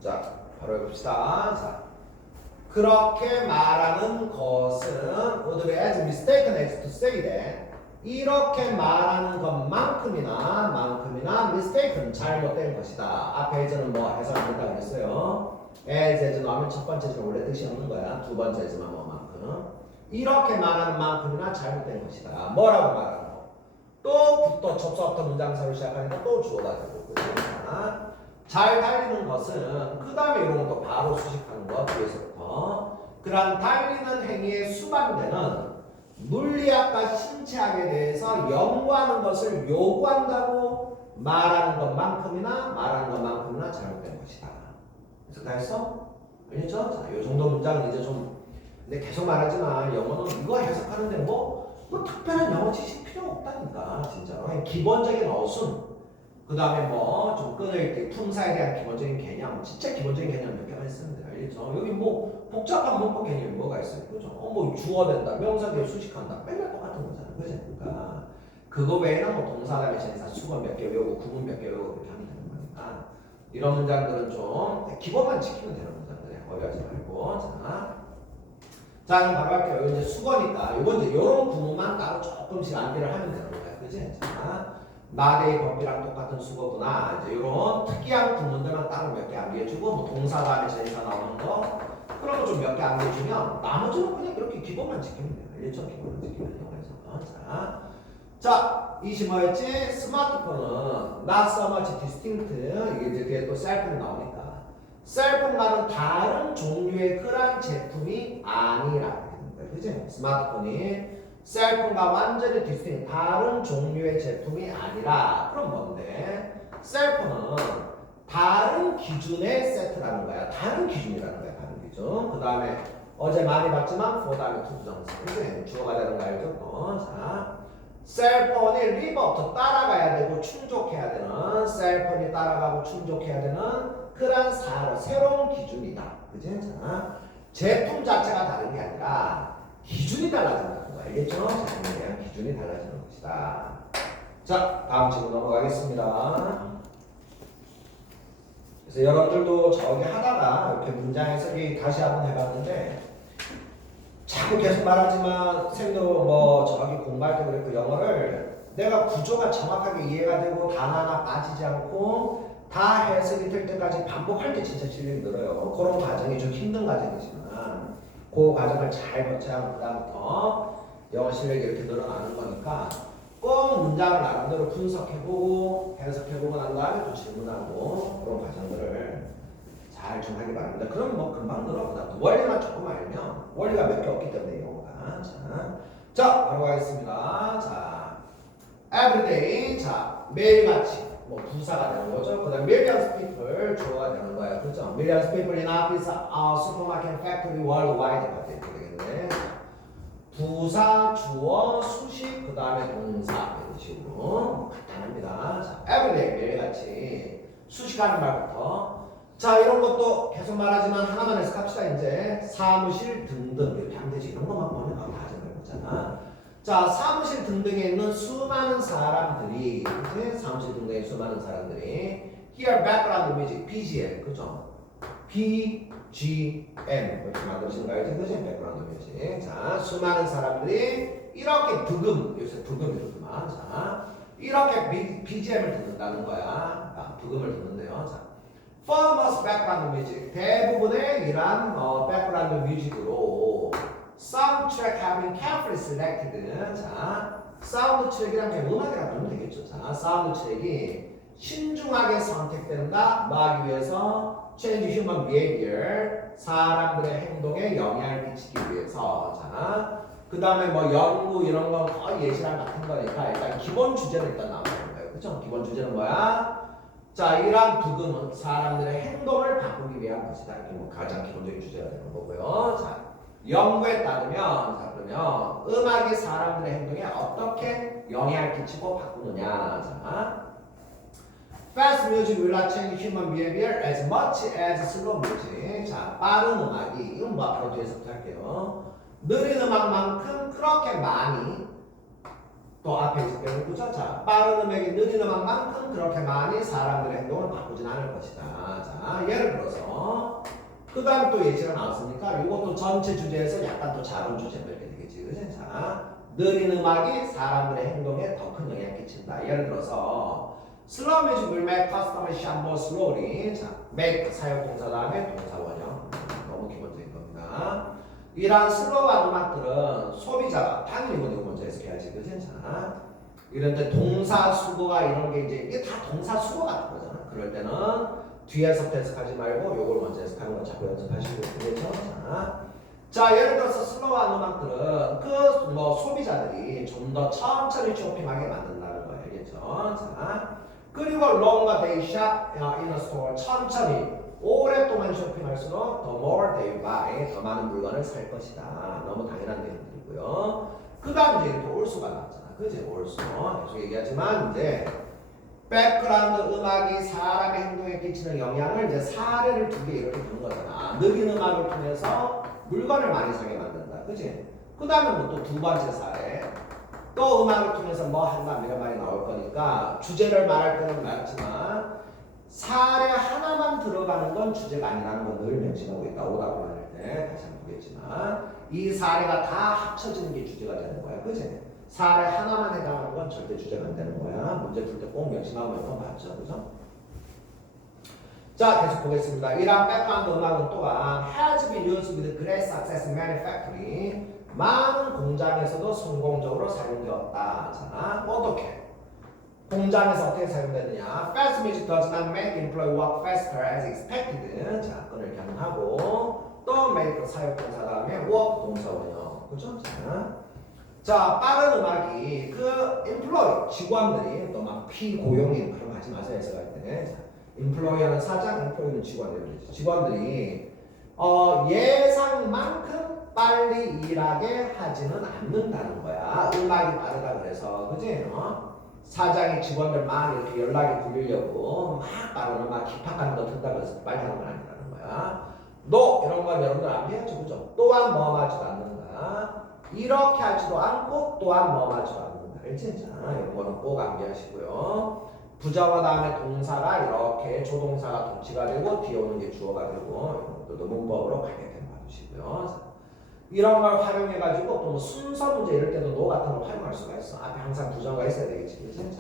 자, 바로 해봅시다. 자, 그렇게 말하는 것은 would be as mistaken as to say that 이렇게 말하는 것만큼이나 mistaken 잘못된 것이다. 앞에 as는 뭐 해설 안 된다고 했어요. as 넣으면 첫 번째 는 원래 뜻이 없는 거야. 두 번째지만 뭐만큼 이렇게 말하는 만큼이나 잘못된 것이다. 뭐라고 말하는 거? 또 접속부터 문장사로 시작하니까 또 주어가 되고 그렇죠? 잘 달리는 것은 그 다음에 이런 것도 바로 수식하는 것 뒤에서부터 그러한 달리는 행위에 수반되는 물리학과 신체학에 대해서 연구하는 것을 요구한다고 말하는 것만큼이나 잘못된 것이다. 그래서 다 했어? 알겠죠? 자, 이 정도 문장은 이제 좀 근데 계속 말하지만 영어는 이거 해석하는데 뭐 특별한 영어 지식 필요 없다니까 진짜로 그냥 기본적인 어순 그 다음에 뭐 좀 끊어읽기 품사에 대한 기본적인 개념 진짜 기본적인 개념 몇 개만 있으면 돼요. 알겠죠? 여기 뭐 복잡한 문법 개념이 뭐가 있어요? 그죠? 뭐 주어 된다 명사 뒤에 수식한다 맨날 똑같은 거잖아. 그죠? 그러니까 그거 외에는 뭐 동사 다음에 전사 수건 몇 개 외우고 구문 몇 개 외우고 그렇게 하면 되는 거니까 이런 문장들은 좀 기본만 지키면 되는 문장들이에요. 어려하지 말고 자 그럼 바로 할게요. 이제 수거니까 요건 이제 요런 구문만 따로 조금씩 암기를 하면 되는 거예요. 그지? 자 나대의 법비랑 똑같은 수거구나. 이제 요런 특이한 구문들만 따로 몇 개 암기해주고 뭐 동사 다음에 전사 나오는 거 그런 거 좀 몇 개 암기해주면 나머지는 그냥 이렇게 기본만 지키면 돼요. 알겠죠? 기본만 지키면 돼요. 그래서 자 25였지? 스마트폰은 not so much distinct 이게 이제 뒤에 또 셀폰이 나오니까 셀폰과는 다른 종류의 그런 제품이 아니라 그지? 스마트폰이 셀폰과 완전히 distinct 다른 종류의 제품이 아니라 그럼 뭔데? 셀폰은 다른 기준의 세트라는 거야. 다른 기준이라는 거야. 다른 기준. 그 다음에 어제 많이 봤지만 그 다음에 투부정사 그지? 주어가 되는 거 알죠? 자 셀폰이 리버부터 따라가야 되고 충족해야 되는 셀폰이 따라가고 충족해야 되는 그런 새로운 기준이다. 그지? 자, 제품 자체가 다른 게 아니라 기준이 달라진다는 거 알겠죠? 제품에 대한 기준이 달라지는 것이다. 자, 다음 질문 넘어가겠습니다. 그래서 여러분들도 저기 하다가 이렇게 문장 해석이 다시 한번 해봤는데 자꾸 계속 말하지만 쌤도 뭐 저기 공부할 때 그랬고 영어를 내가 구조가 정확하게 이해가 되고 단 하나 빠지지 않고 다 해석이 될 때까지 반복할 때 진짜 실력이 늘어요. 그런 과정이 좀 힘든 과정이지만 그 과정을 잘 거쳐야 그다음부터 영어 실력이 이렇게 늘어나는 거니까 꼭 문장을 나름대로 분석해보고 해석해보고 난 다음에 또 질문하고 그런 과정들을 잘 좀 하기 바랍니다. 그럼 뭐 금방 늘어. 원리만 조금 알면 원리가 몇 개 없기 때문에 영어가 자 바로 가겠습니다. 자 everyday 자 매일같이 뭐 부사가 되는 거죠. 그 다음 millions people 주어가 되는 거예요. 그렇죠? millions people in office, supermarket, factory, worldwide가 되겠네. 부사, 주어, 수식, 그 다음에 동사 이런 식으로 간단합니다. 자, everyday 매일같이 수식하는 말부터 자 이런 것도 계속 말하지만 하나만 해서 갑시다. 이제 사무실 등등 이렇게 하면 되지. 이런 것만 보면 다 하잖아. 자 사무실 등등에 있는 수많은 사람들이 그치? 사무실 등등에 수많은 사람들이 Here background music BGM 그죠? BGM 이렇게 만들어지는 거 알지? 그치? background music 자 수많은 사람들이 이렇게 요새 부금이로구만 자 이렇게 BGM을 듣는다는 거야. 부금을 듣는데요. 자 famous background music 대부분의 이러한 background music으로 사운드트랙 having carefully selected 자 사운드트랙이란 게 음악이라고 보면 되겠죠. 자 사운드트랙이 신중하게 선택된다 뭐하기 위해서 change human behavior 사람들의 행동에 영향을 끼치기 위해서 자 그 다음에 뭐 연구 이런 건 거의 예시랑 같은 거니까 일단 기본 주제는 일단 나오는 거예요. 그렇죠? 기본 주제는 뭐야? 자, 이러한 부금은 사람들의 행동을 바꾸기 위한 것이다. 이렇게 뭐 가장 기본적인 주제가 되는 거고요. 자, 연구에 따르면, 자, 그러면 음악이 사람들의 행동에 어떻게 영향을 끼치고 바꾸느냐. 자, fast music will not change human behavior as much as slow music. 자, 빠른 음악이, 이건 뭐 앞으로 뒤에서부터 할게요. 느린 음악만큼 그렇게 많이 또 앞에 있을 때는 그죠? 자, 빠른 음악이 느린 음악만큼 그렇게 많이 사람들의 행동을 바꾸진 않을 것이다. 자, 예를 들어서 그 다음 또 예시가 나왔으니까 이것도 전체 주제에서 약간 또 작은 주제로 이렇게 되겠지. 그치? 자, 느린 음악이 사람들의 행동에 더 큰 영향을 끼친다. 예를 들어서 Slow music will make customers shop more slowly. 자, make 사용동사 다음에 동사 원형. 너무 기본적인 겁니다. 이러한 슬로우한 음악들은 소비자가 당연히 이거 먼저 해석해야지. 그치? 자, 이런데 동사 수거가 이런 게 이제 이게 다 동사 수거 같은 거잖아. 그럴 때는 뒤에서부터 해석하지 말고 요걸 먼저 해석하는 거 자꾸 연습하시고 되겠죠? 자, 예를 들어서 슬로우한 음악들은 그 뭐 소비자들이 좀 더 천천히 쇼핑하게 만든다는 거 알겠죠? 자, 그리고 longer they shop in a store 천천히 오랫동안 쇼핑할수록 the more they buy 더 많은 물건을 살 것이다. 너무 당연한 내용들이고요. 그 다음 이제 또 올수가 나왔잖아. 그지? 올수. 계속 얘기하지만 이제 백그라운드 음악이 사람의 행동에 끼치는 영향을 이제 사례를 두 개 이렇게 본 거잖아. 느린 음악을 통해서 물건을 많이 사게 만든다. 그지? 그 다음에 뭐 또 두 번째 사례. 또 음악을 통해서 뭐 한다 이런 말이 나올 거니까 주제를 말할 때는 많지만 사례 하나만 들어가는 건 주제가 아니라는 건 늘 명심하고 있다. 오답을 할 때 다시 한번 보겠지만 이 사례가 다 합쳐지는 게 주제가 되는 거야. 그지? 사례 하나만 해당하는 건 절대 주제가 안 되는 거야. 문제 풀 때 꼭 명심하고 있는 건 맞죠? 그죠? 자, 계속 보겠습니다. 이러한 백그라운드 음악은 또한 has been used with great success in manufacturing. 많은 공장에서도 성공적으로 사용되었다. 자, 어떻게? 공장에서 어떻게 사용되느냐? Fast music does not make employee work faster as expected. 자, 그걸 견하고 또 make 사역 동사 다음에 work 동사원이요. 그죠? 자, 빠른 음악이 그 employee 직원들이 또 막 피고용인 그런 거 하지 마세요. 해석할 때. 자, employee는 사장, employee는 직원들이죠. 직원들이 예상만큼 빨리 일하게 하지는 않는다는 거야. 음악이 빠르다 그래서. 그지? 사장이 직원들 막 이렇게 연락이 굴리려고 막 빠르는 막 힙합하는 거 튼다 그래서 빨리 하는 건 아니라는 거야. 너 이런 건 여러분들 안 해야죠. 그죠? 또한 뭐하지도 않는다. 이렇게 하지도 않고 또한 뭐하지도 않는다. 알지? 자, 이런 거는 꼭 암기하시고요. 부정어 다음에 동사가 이렇게 조동사가 동치가 되고 뒤에 오는 게 주어가 되고 이것도 문법으로 관계된 거 봐주시고요. 이런 걸 활용해가지고 또 뭐 순서 문제 이럴 때도 노 같은 걸 활용할 수가 있어. 앞에 항상 부정어가 있어야 되겠지. 그치?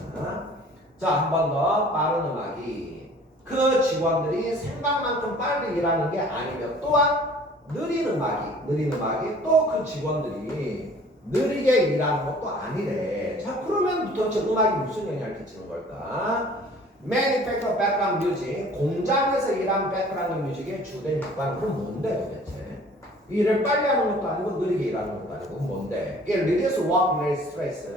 자, 한 번 더. 빠른 음악이 그 직원들이 생각만큼 빨리 일하는 게 아니면 또한 느린 음악이 또 그 직원들이 느리게 일하는 것도 아니래. 자, 그러면 도대체 음악이 무슨 영향을 끼치는 걸까? Manufacturer background music, 공장에서 일한 background music의 주된 효과는 그럼 뭔데 도대체? 일을 빨리 하는 것도 아니고 느리게 일하는 것도 아니고 뭔데? It reduces work-related stress.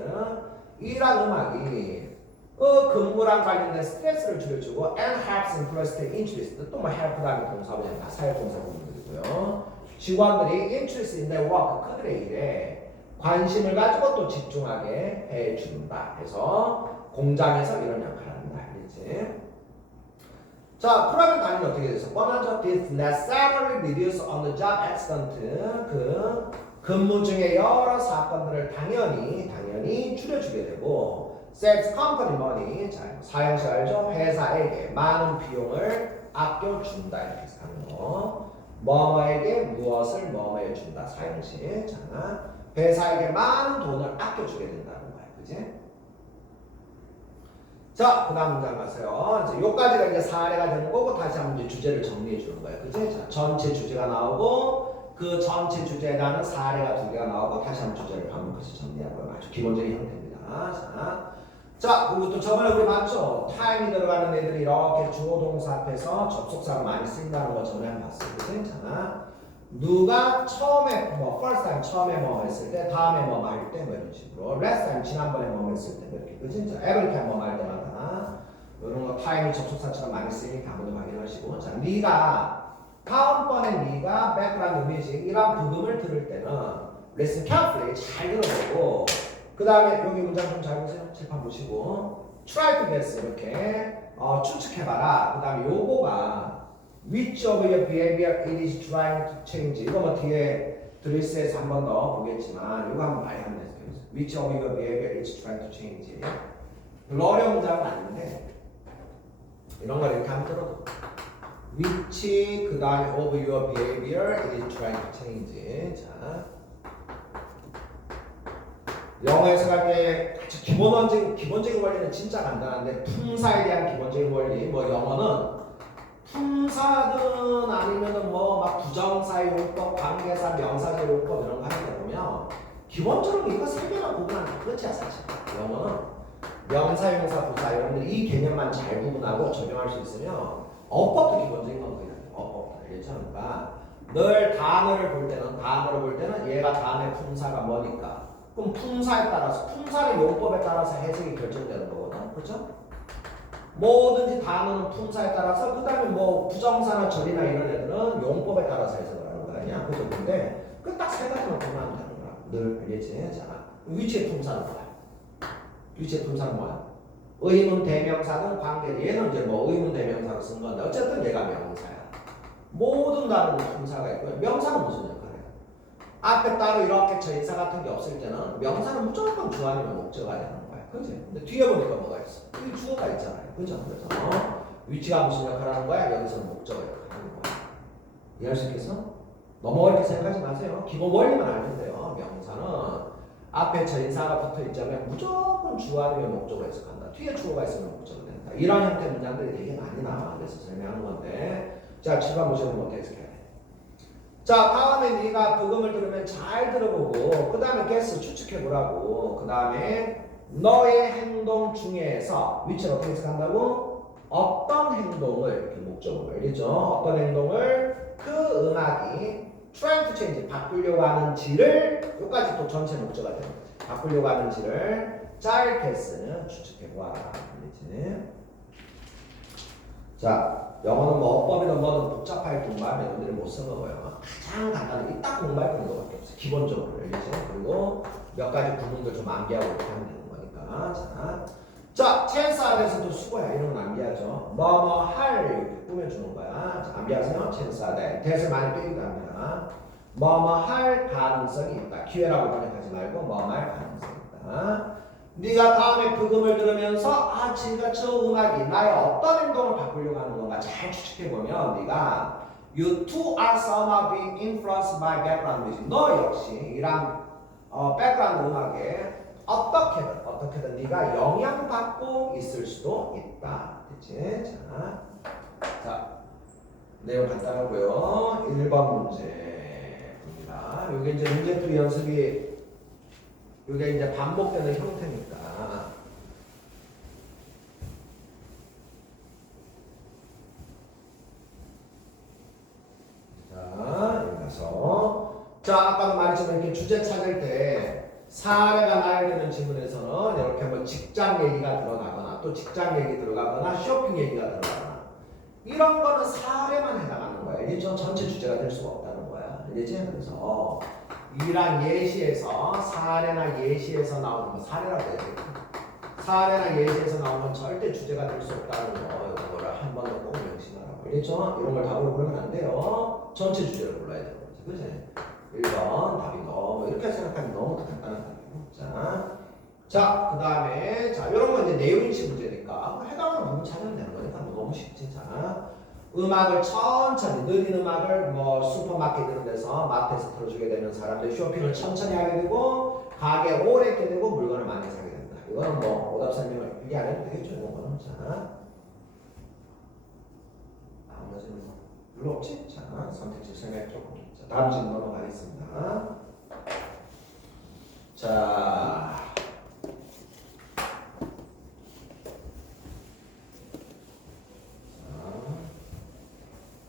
이란 음악이 근무랑 관련된 스트레스를 줄여주고 and helps employees to interest. 또 뭐 help 다음에 동사보면 다 사역 동사 부분들이고요. 직원들이 interest in their work, 그들의 일에 관심을 가지고 또 집중하게 해준다. 그래서 공장에서 이런 역할을 한다. 알겠지? 자, 그러면 당연히 어떻게 돼서 뻔하죠? This necessarily reduce on the job accident. 그 근무 중에 여러 사건들을 당연히 줄여주게 되고 saves company money. 자, 사용시 알죠? 회사에게 많은 비용을 아껴준다. 이렇게 하는 거. 뭐뭐에게 무엇을 뭐뭐에 준다. 사용시. 자, 회사에게 많은 돈을 아껴주게 된다는 거야. 그지? 자, 그 다음 문장 가세요. 이제 요까지가 이제 사례가 되는 거고 다시 한번 이제 주제를 정리해 주는 거예요. 그치? 자, 전체 주제가 나오고 그 전체 주제에 나는 사례가 두 개가 나오고 다시 한번 주제를 반복해서 정리하고요. 아주 기본적인 형태입니다. 자, 그리고 또 저번에 우리 봤죠? 타임이 들어가는 애들이 이렇게 주어 동사 앞에서 접속사로 많이 쓰인다는 거 전에 한번 봤어요. 그치? 자, 누가 처음에 뭐 first time 처음에 뭐 했을 때 다음에 뭐 할 때 뭐 이런 식으로 last time 지난번에 뭐 했을 때 뭐 이렇게 그치? every time 뭐 할 때마다 이런 거 타임이 접속사처럼 많이 쓰이니까 한번 확인하시고 자 네가 다음번에 네가 background music 이런 부금을 들을 때는 listen carefully 잘 들어보고 그 다음에 여기 문장 좀 잘 보세요. 칠판 보시고 try to guess 이렇게 추측해봐라. 그 다음에 요거가 Which of your behavior it is trying to change? 이거 뭐 뒤에 드레스에서 한 번 더 보겠지만 이거 한번 많이 하면 돼요. Which of your behavior it is trying to change? 별로 어려운 문장은 아닌데 이런 걸 이렇게 한번 들어도 Which 그 다음에 of your behavior it is trying to change? 자, 영어에서 할 때 기본적인 원리는 진짜 간단한데 품사에 대한 기본적인 원리 뭐 영어는 품사든 아니면은 뭐 막 부정사의 용법, 관계사, 명사의 용법 이런 거 하는 거 보면 기본적으로 이거 세 개나 구분하면 끝이야 사실. 영어는 명사, 용사, 부사 여러분들이 이 개념만 잘 구분하고 적용할 수 있으면 어법도 기본적인 건 거의 다 어법. 알겠죠? 그러니까 늘 단어를 볼 때는 얘가 단어의 품사가 뭐니까. 그럼 품사에 따라서 품사의 용법에 따라서 해석이 결정되는 거거든. 그렇죠? 뭐든지 단어는 품사에 따라서 그다음에 뭐 부정사나 절이나 이런 애들은 용법에 따라서 해석을 하는 거 아니야. 그죠? 근데 그 딱 세 가지만 보면 안 되는 거야. 늘 알겠지? 자, 위치의 품사는 뭐야? 위치의 품사는 뭐야? 의문 대명사는 관계. 얘는 이제 뭐 의문 대명사로 쓴 건데 어쨌든 얘가 명사야. 모든 단어는 품사가 있고요. 명사는 무슨 역할이야? 앞에 따로 이렇게 저인사 같은 게 없을 때는 명사는 무조건 주 아니면 목적어가 되는 거야. 그지? 근데 뒤에 보니까 뭐가 있어? 여기 주어가 있잖아요. 그죠? 그래서 위치가 무슨 역할을 하는 거야? 여기서는 목적어 역할을 하는 거야. 이해할 수 있겠어? 너무 어렵게 생각하지 마세요. 기본 원리만 알면 돼요. 명사는 앞에 저인사가 붙어 있자면 무조건 주 아니면 목적어 해석한다. 뒤에 주어가 있으면 목적어 된다. 이런 형태의 문장들이 되게 많이 나와. 그래서 설명하는 건데 자, 7번 보시면 어떻게 해석해야 돼? 자, 다음에 네가 복음을 들으면 잘 들어보고 그 다음에 guess 추측해보라고. 그 다음에 너의 행동 중에서 위치를 어떻게 해석한다고? 어떤 행동을 이렇게 목적으로 알겠죠? 어떤 행동을 그 음악이 trying to change 바꾸려고 하는지를 여기까지 또 전체 목적어가 되는 거지. 바꾸려고 하는지를 잘 guess 추측해보아라. 알겠지? 자, 영어는 뭐 어법이든 뭐든 복잡하게 공부하면 여러분들이 못 써먹어요. 가장 간단하게 딱 공부할 건 이거밖에 없어. 기본적으로 알겠죠? 그리고 몇 가지 구문들 좀 암기하고 이렇게 하면 되는 거니까. 자, 체스 안에서도 수고야. 이런 건 암기하죠. 뭐뭐 할 이렇게 꾸며주는 거야. 자, 암기하세요. 체스 안에 대세 많이 빼기도 합니다. 뭐뭐 할 가능성이 있다. 기회라고 번역하지 말고 뭐뭐 할 가능성이 있다. 네가 다음에 복음을 들으면서 아, 진짜 저 음악이 나의 어떤 행동을 바꾸려고 하는 건가 잘 추측해보면 네가 You too are somehow being influenced by background music. 너 역시 이런 백그라운드 음악에 어떻게든 네가 영향받고 있을 수도 있다. 그치? 자, 내용 간단하고요. 1번 문제입니다. 이게 이제 문제풀이 연습이 이게 이제 반복되는 형태니까. 자, 여기 가서. 자, 아까도 말했지만 이렇게 주제 찾을 때 사례가 나야 되는 질문에서는 이렇게 한번 직장 얘기가 들어가거나 또 직장 얘기 들어가거나 쇼핑 얘기가 들어가거나 이런 거는 사례만 해당하는 거야. 이게 전체 주제가 될 수가 없다는 거야. 알겠지? 그래서 이란 예시에서 사례나 예시에서 나오는 거 사례라고 해야 되겠다. 사례나 예시에서 나오는 절대 주제가 될 수 없다는 거 이거를 한 번 더 꼭 명심하라고. 알겠죠? 이런 걸 답으로 그러면 안 돼요. 전체 주제를 골라야 되는 거지. 그치? 1번 답이 너무 이렇게 생각하면 너무 간단한 답이고. 자, 그 다음에 자 이런 건 이제 내용인식 문제니까 해당하는 부분 찾으면 되는 거니까 뭐 너무 쉽지. 자, 음악을 천천히 느린 음악을 뭐 슈퍼마켓 이런 데서 마트에서 틀어주게 되면 사람들이 쇼핑을 천천히 하게 되고 가게에 오래 있게 되고 물건을 많이 사게 된다. 이거는 뭐 오답 설명을 이게 안 해도 되겠죠. 이런 거는. 자, 나머지는 뭐 별로 없지. 자, 선택지 설명 조금. 자, 다음 질문 넘어가겠습니다. 자,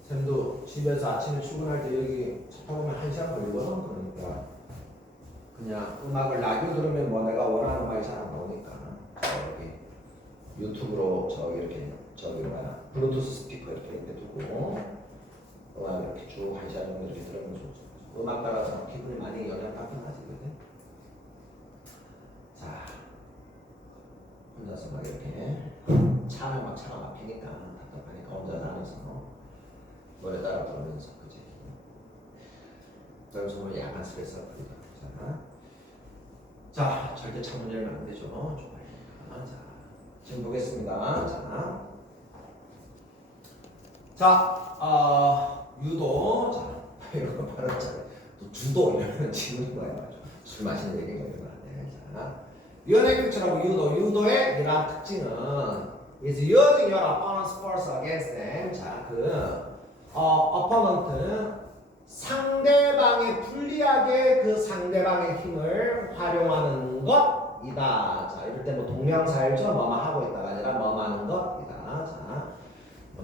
쌤도 집에서 아침에 출근할 때 여기 차 타고 오면 1시간 걸리거든. 그러니까 그냥 음악을 라디오 들으면 뭐 내가 원하는 음악이 잘 안 나오니까 저기 유튜브로 저기 이렇게 저기 뭐야 블루투스 스피커 이렇게 두고 음악 이렇게 쭉 1시간 정도 이렇게 들으면 좋죠. 음악 따라서 기분이 많이 영향받긴 하지. 그지? 자, 혼자서 막 이렇게 차는 막 차가 막히니까 답답하니까 혼자 다니면서 노래 따라 부르면서. 그지? 그러면서 뭐 약간 스트레스가 풀리죠. 자, 절대 차 문제는 안 되죠. 좋아요. 자, 지금 보겠습니다. 유도. 자, 이거 바로 또 주도 이러면 지는 거예요. 술 마시는 얘기가 이러는데. 자, 연예교처럼 유도의 이러한 특징은 is using your opponent's force against them. 자, opponent 상대방에 불리하게 그 상대방의 힘을 활용하는 것이다. 자, 이럴 때 뭐 동명사일죠. 뭐뭐 하고 있다가 아니라 뭐뭐 하는 것이다. 자,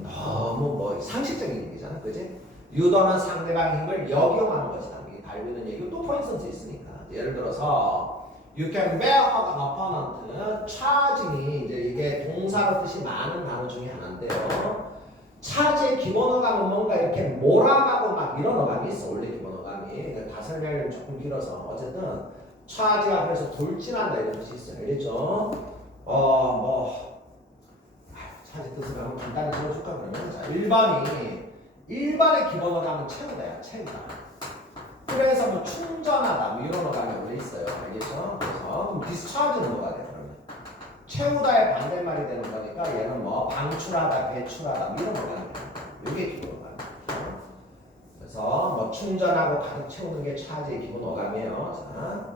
너무 뭐 상식적인 얘기잖아, 그지? 유도는 상대방의 힘을 역이용하는 것이다. 이 달리는 얘기 또 포인트 센스 있으니까. 예를 들어서 you can bear an opponent. charging이 이제 이게 동사로 뜻이 많은 단어 중에 하나인데요. 차지의 기본 어감은 뭔가 이렇게 몰아가고 막 이런 어감이 있어. 원래 기본 어감이. 다 설명하려면 조금 길어서 어쨌든 차지가 그래서 돌진한다 이런 뜻이 있어요. 알겠죠? 차지 뜻을 한번 간단히 들어줄까 그러면 자 1번의 기본 어감은 채우다야. 채우다. 그래서 뭐 충전하다 뭐 이런 어감이 원래 있어요. 알겠죠? 그래서 그럼 discharge는 뭐가 돼? 그러면 채우다의 반대말이 되는 거니까 얘는 뭐 방출하다, 배출하다 뭐 이런 거가 돼요. 이게 기본 어감. 그래서 뭐 충전하고 가득 채우는 게 차지의 기본 어감이에요. 자,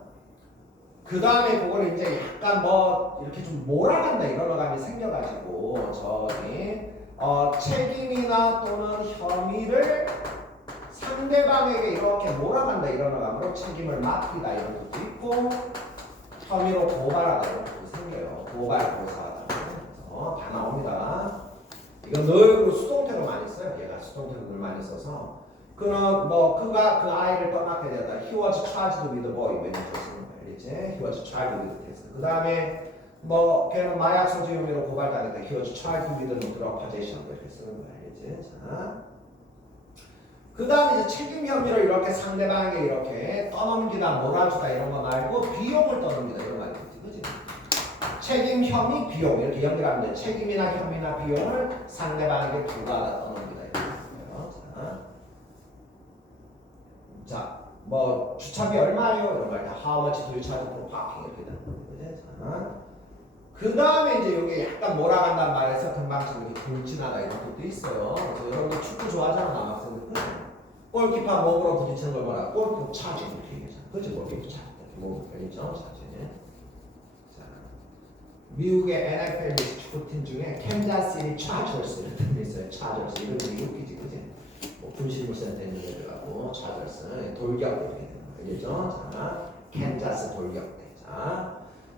그 다음에 그걸 이제 약간 뭐 이렇게 좀 몰아간다 이런 어감이 생겨가지고 저기 책임이나 또는 혐의를 상대방에게 이렇게 몰아간다 이런 어감으로 책임을 맡기다 이런 것도 있고 혐의로 고발하다 이런 것도 생겨요. 고발, 고사하다. 그래서 다 나옵니다. 이건 늘 수동태로 많이 써요. 얘가 수동태로 늘 많이 써서 그는 뭐 그가 그 아이를 떠나게 되다. He was charged with the boy when he was 이제 he was charged with this. 그 다음에 뭐 걔는 마약 소지 혐의로 고발당했다. He was charged with the drug possession 이렇게 쓰는 거야. 이제 자. 그 다음에 이제 책임 혐의를 이렇게 상대방에게 이렇게 떠넘기다, 몰아주다 이런 거 말고 비용을 떠넘기다 이런 거 알겠지, 그지? 책임, 혐의, 비용 이렇게 연결하면 돼. 책임이나 혐의나 비용을 상대방에게 부과하다, 떠넘기다 이런 거예요. 자, 뭐 주차비 얼마요? 이런 말 다 how much do you charge for parking 이렇게 되는 거지. 자, 그 다음에 이제 여기 약간 몰아간다는 말에서 금방 지금 이렇게 돌진하다 이런 것도 있어요. 그래서 여러분들 축구 좋아하잖아, 남학생들. 골키퍼 몸으로 부딪히는 걸 뭐라? 골키퍼 차지 이렇게 얘기하잖아. 그렇지? 골키퍼 차지. 몸으로 걸리죠? 차지. 자, 미국의 NFL 축구팀 중에 캔자스시티 차저스라는 팀이 있어요. 차저스. 이런 게 웃기지, 그지? 뭐 분실물센터 있는 애들하고 차저스. 돌격 이렇게 되는 거 알겠죠? 자, 캔자스 돌격대.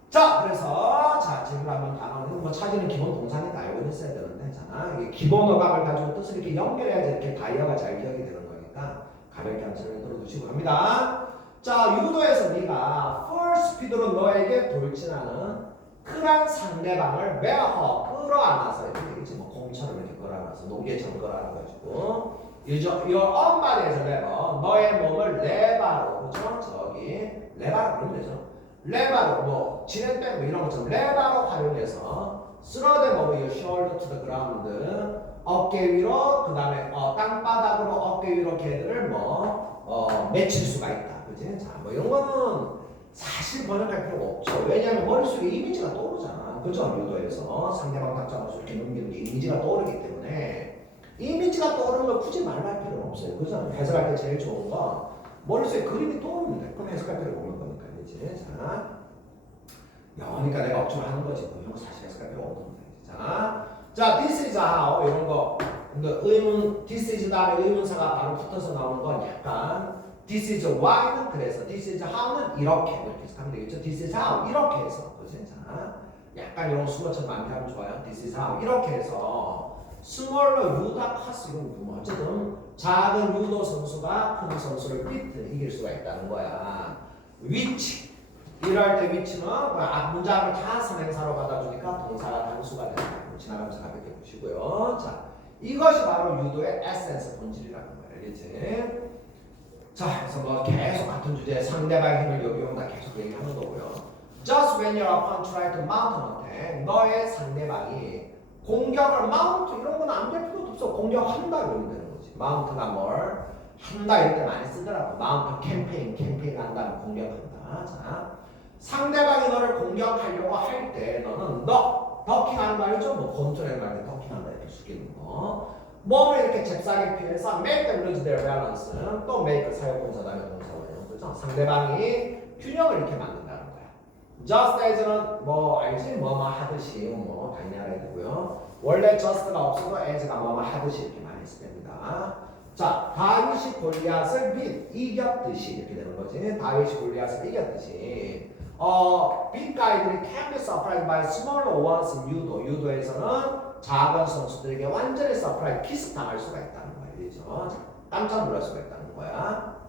자, 그래서 자 지금 한번 단어는 뭐 차지는 기본 동사니까 알고 있어야 되는데, 자 이게 기본 어감을 가지고 뜻을 이렇게 연결해야지 이렇게 다이어가 잘 기억이 되는 거니까 가볍게 한번 설명 들어두시고 합니다. 자, 유도에서 네가 full speed로 너에게 돌진하는 큰 상대방을 매어 끌어안아서 이렇게 뭐 공처럼 이렇게 끌어안아서 농개처럼 끌어안아가지고 your own body에서 레버 너의 몸을 레바로 그죠? 저기 레바로 그러면 되죠. 레바로 뭐 진행백 뭐 이런 것처럼 레바로 활용해서 쓰러대 몸을 your shoulder to the ground 어깨 위로 그 다음에 땅바닥으로 어깨 위로 걔들을 맺힐 수가 있다, 그지? 자, 뭐 이런 거는 사실 번역할 필요가 없죠. 왜냐하면 머릿속에 이미지가 떠오르잖아, 그죠? 유도에서 상대방 답장을 이렇게 넘기는 게 이미지가 떠오르기 때문에 이미지가 떠오르는 걸 굳이 말할 필요는 없어요, 그죠? 해석할 때 제일 좋은 건 머릿속에 그림이 떠오르면 돼. 그럼 해석할 필요가 없는 거니까. 자, 그러니까 내가 억지로 하는 거지. 뭐 이런 거 사실 해석할 필요 없는 거야. 자, this is how 이런 거. 근데 의문, this is 다음에 의문사가 바로 붙어서 나오는 건 약간 this is why는 그래서 this is how는 이렇게 하면 되겠죠. this is how 이렇게 해서, 그렇지? 자, 약간 이런 수어처럼 많게 하면 좋아요. this is how 이렇게 해서 스몰러 유다 카스 이건 뭐 어쨌든 작은 유도 선수가 큰 선수를 이길 수가 있다는 거야. 위치 이럴 때 위치는 문장을 다 선행사로 받아주니까 동사가 단수가 된다. 지나가면서 가볍게 보시고요. 자, 이것이 바로 유도의 에센스 본질이라는 거예요. 알겠지? 자, 그래서 뭐 계속 같은 주제에 상대방의 힘을 역용한다 계속 얘기하는 거고요. Just when your opponent try to mount an attack, 너의 상대방이 공격을 mount 이런 건 안 될 필요도 없어. 공격한다 이러면 되는 거지. mount가 뭘 한다 이럴 때 많이 쓰더라고. mount 캠페인 한다면 공격한다. 자, 상대방이 너를 공격하려고 할 때 너는 더킹하는 거 알죠? 뭐 컨트롤 할때 더킹한다 이렇게 숙이는 거. 몸을 이렇게 잽싸게 피해서 make them lose their balance. 또 make 사역동사 다음에 동사예요. 그죠? 상대방이 균형을 이렇게 만든다는 거야. just as는 뭐 알지? 뭐뭐 하듯이 뭐 당연히 알아야 되고요. 원래 just가 없어도 as가 뭐뭐 하듯이 이렇게 많이 쓰입니다. 자, 다윗이 골리앗을 이겼듯이 이렇게 되는 거지. 다윗이 골리앗을 이겼듯이. big guy들이 can be surprised by smaller ones in 유도. 유도에서는 작은 선수들에게 완전히 서프라이즈 키스 당할 수가 있다는 거야. 그렇죠? 깜짝 놀랄 수가 있다는 거야.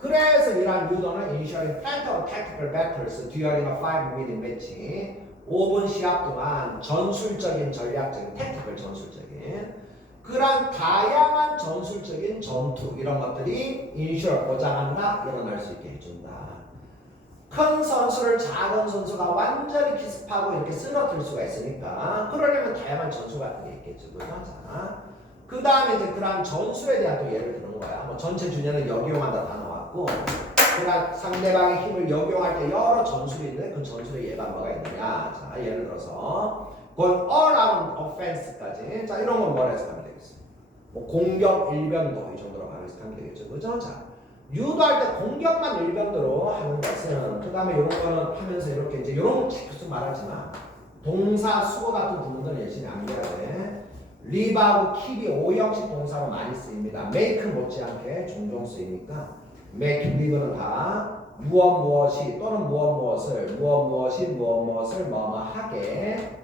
그래서 이러한 유도는 ensuring plenty of tactical battles during a 5-minute match 5분 시합 동안 전술적인 전략적인 tactical 전술적인 그런 다양한 전술적인 전투 이런 것들이 ensure 보장한다 일어날 수 있게 해준다. 큰 선수를 작은 선수가 완전히 기습하고 이렇게 쓰러뜨릴 수가 있으니까 그러려면 다양한 전술 같은 게 있겠죠. 그렇죠? 그 다음에 이제 그런 전술에 대한 또 예를 드는 거야. 뭐 전체 주제는 역이용한다 다 나왔고 그러니까 상대방의 힘을 역용할 때 여러 전술이 있는데 그 전술의 예가 뭐가 있느냐. 자, 예를 들어서 going all out offense까지 자 이런 건 뭐라 해서 하면 되겠어요. 뭐 공격 일변도 이 정도로 하면 되겠죠. 그죠? 자, 유도할 때 공격만 일변도로 하는 것은 그 다음에 이런 거는 하면서 이렇게 이제 이런 거 계속 말하지만 동사 수거 같은 부분들은 열심히 암기해야 돼. 리브하고 킵이 오형식 동사로 많이 쓰입니다. make 못지않게 종종 쓰이니까 make, live는 다 무엇이 또는 무엇을 무엇을 뭐뭐하게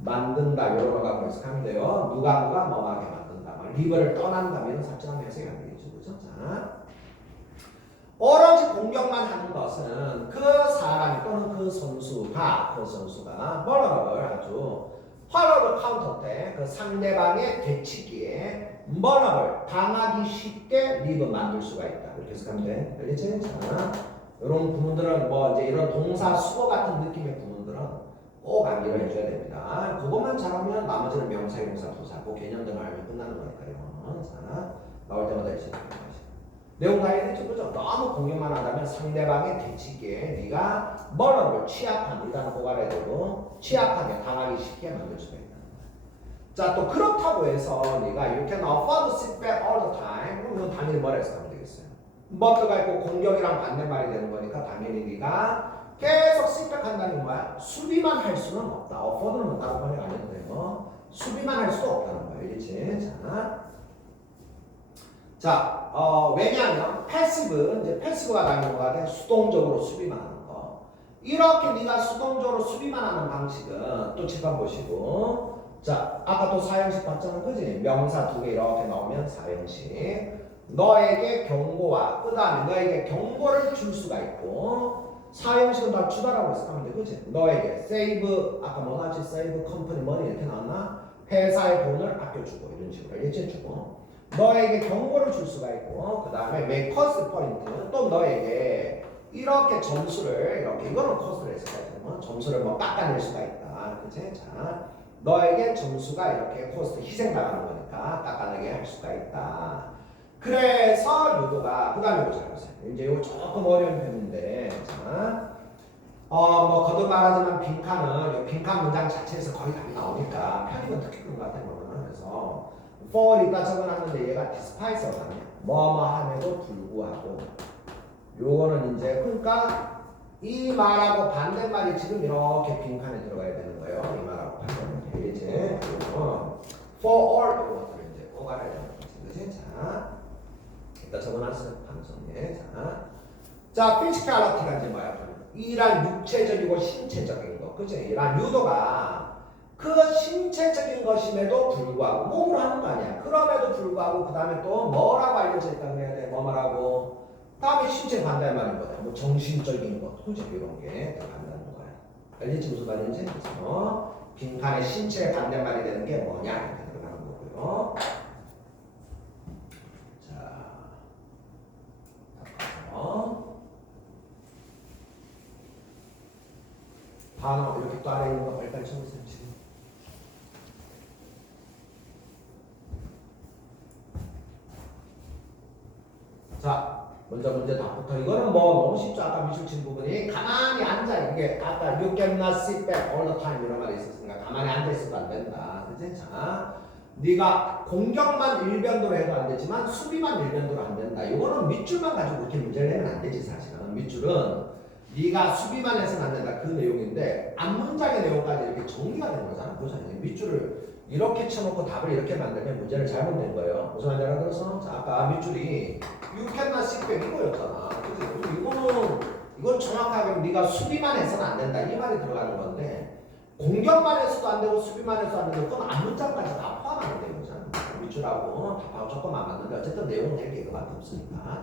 만든다 이런 거 갖고 해석하면 돼요. 누가 뭐하게 만든다. live를 떠난다면 삽질하면 해석이 안 되겠죠. 그죠? 자, 오로지 공격만 하는 것은 그 사람 또는 그 선수가 뭐라를 아주 화로를 카운터 때 그 상대방의 대치기에 뭐라를 당하기 쉽게 리브 만들 수가 있다. 이렇게 해석하면 돼. 알겠지? 자, 이런 부분들은 뭐 이제 이런 동사 수거 같은 느낌의 부분들은 꼭 암기를 해줘야 됩니다. 그것만 잘하면 나머지는 명사, 용사, 부사 그 개념들만 알면 끝나는 거니까요. 자, 나올 때마다 열심히 해야지. 내용 다 이해됐죠? 그죠? 너무 공격만 한다면 상대방의 대치기에 네가 뭐라를 취약한 일단은 고갈해야 되고 취약하게 당하기 쉽게 만들 수가 있다. 자, 또 그렇다고 해서 네가 you can afford to sit back all the time 그럼 이건 당연히 뭐라 해서 하면 되겠어요? but가 있고 공격이랑 반대말이 되는 거니까 당연히 네가 계속 sit back 한다는 게 뭐야? 수비만 할 수는 없다. afford는 뭐 다른 번역 안 해도 돼요. 수비만 할 수도 없다는 거예요. 그렇지? 자, 왜냐하면 패시브, 이제 패시브가 당연히 뭐가 돼? 수동적으로 수비만 하는 거. 이렇게 네가 수동적으로 수비만 하는 방식은 또 칠판 보시고 자, 아까 또 사형식 봤잖아, 그지? 명사 두 개 이렇게 나오면 사형식. 너에게 경고와 그 다음에 너에게 경고를 줄 수가 있고 사형식은 다 주다라고 해석하면 돼, 그지? 너에게 save, 아까 뭐 나왔지? save company money 이렇게 나왔나? 회사의 돈을 아껴주고 이런 식으로 알겠지? 주고 너에게 경고를 줄 수가 있고 그 다음에 make cost point 또 너에게 이렇게 점수를 이렇게 이거는 코스트를 해석하죠. 점수를 뭐 깎아낼 수가 있다. 그치? 자, 너에게 점수가 이렇게 코스트 희생 나가는 거니까 깎아내게 할 수가 있다. 그래서 유도가 그 다음에 보자 보세요. 이제 이거 조금 어려운 편인데 자, 뭐 거듭 말하지만 빈칸은 빈칸 문장 자체에서 거의 답이 나오니까 편익은 특히 그런 것 같아요. 그래서 for 이따 적어놨는데 얘가 despite라고 하냐 뭐뭐함에도 불구하고 요거는 이제 그러니까 이 말하고 반대말이 지금 이렇게 빈칸에 들어가야 되는 거예요. 이 말하고 반대말이 이제 for all 이것들을 이제 꼭 알아야 되는 거지. 그치? 자, 이따 적어놨어요. 방송에 자, physicality가 이제 뭐야? 이란 육체적이고 신체적인 거, 그치? 이란 유도가 그 신체적인 것임에도 불구하고 몸으로 하는 거 아니야. 그럼에도 불구하고 그 다음에 또 뭐라고 알려져 있다고 해야 돼? 뭐라고? 다음에 신체 반대말인 거다. 뭐 정신적인 것, 그치? 이런 게 들어간다는 거야. 알겠지? 무슨 말인지? 그래서 빈칸에 신체의 반대말이 되는 게 뭐냐? 이렇게 들어가는 거고요. 자, 단어 이렇게 또 아래 있는 거 빨리빨리 쳐보세요. 지금. 자, 먼저 문제 답부터 이거는 뭐 너무 쉽죠. 아까 미술 친 부분이 가만히 앉아 이게 아까 you cannot sit back all the time 이런 말이 있었으니까 가만히 앉아 있어도 안 된다. 그치? 자, 네가 공격만 일변도로 해도 안 되지만 수비만 일변도로 안 된다. 이거는 밑줄만 가지고 그렇게 문제를 내면 안 되지 사실은. 밑줄은 네가 수비만 해서는 안 된다 그 내용인데 앞문장의 내용까지 이렇게 정리가 되는 거잖아. 그렇잖아. 밑줄을 이렇게 쳐놓고 답을 이렇게 만들면 문제를 잘못된 거예요. 무슨 말인지 알아들어서? 자, 아까 밑줄이 you cannot sit back 이거였잖아. 그치? 이건 정확하게 네가 수비만 해서는 안 된다 이 말이 들어가는 건데 공격만 해서도 안 되고 수비만 해서도 안 되고 그건 앞문장까지 다 포함하는 거잖아. 밑줄하고 답하고 조금만 맞는데 어쨌든 내용은 될 게 그밖에 없으니까.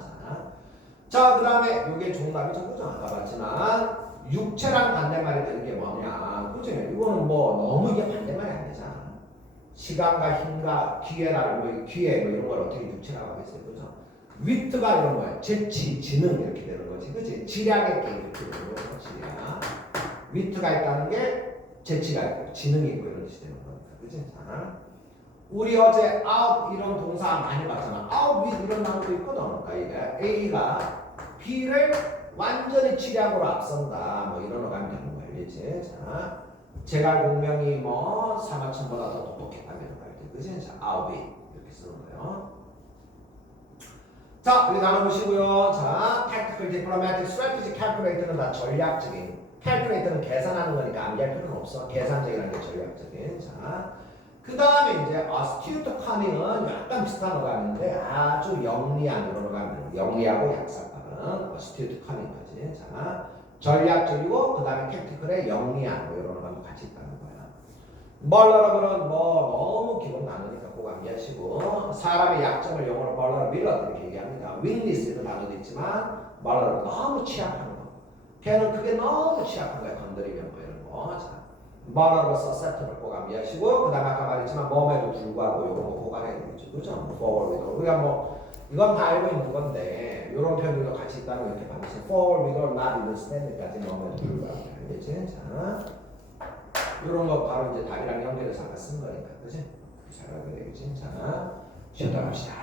자, 그 다음에 이게 종답이죠. 그죠? 아까 봤지만 육체랑 반대말이 되는 게 뭐냐. 그죠? 이거는 뭐 너무 이게 반대말이 안 되잖아. 시간과 힘과 기회라 뭐 기회 뭐 이런 걸 어떻게 육체라고 하겠어요. 그죠? 위트가 이런 거야. 재치, 지능 이렇게 되는 거지. 그치? 지략의 게임 이렇게 되는 거야. 지략. 위트가 있다는 게 재치가 있고 지능이 있고 이런 뜻이 되는 거니까. 그치? 자, 우리 어제 out 이런 동사 많이 봤잖아. out with 이런 단어도 있거든. 그러니까 이게 A가 B를 완전히 치략으로 앞선다. 뭐 이런 어감이 되는 거 알겠지? 자, 제갈 공명이 뭐 사마천보다 더 똑똑했다면 할 때, 그지? 자, out with 이렇게 쓰는 거예요. 자, 여기 나눠보시고요. 자, tactical, diplomatic, strategic, calculator는 다 전략적인. calculator는 계산하는 거니까 암기할 필요는 없어. 계산적이라는 게 전략적인. 자, 그 다음에 이제 astute, cunning은 약간 비슷한 어감인데 아주 영리한 이런 어감입니다. 영리하고 약삭감은 astute, cunning까지. 자, 전략적이고 그 다음에 tactical에 영리한 뭐 이런 어감도 같이 있다는 거야. 멀러러블은 뭐 너무 기본 단어니까 꼭 암기하시고 사람의 약점을 영어로 멀러러빌러 이렇게 얘기합니다. weakness 이런 단어도 있지만 멀러러블 너무 취약한 거. 걔는 그게 너무 취약한 거야. 건드리면 뭐 이런 거. 자, 멀러러블 susceptible 꼭 암기하시고 그 다음에 아까 말했지만 몸에도 불구하고 이런 거 보관해야 되겠죠. 그죠? forward with. 우리가 뭐 이건 다 알고 있는 건데 이런 표현들도 같이 있다는 거 이렇게 봐주세요. forward with, not even stand까지 몸에도 불구하고 알겠지? 자. 이런 거 바로 이제 답이랑 연결해서 아까 쓴 거니까, 그지? 잘 알고 되겠지? 자, 쉬었다 갑시다.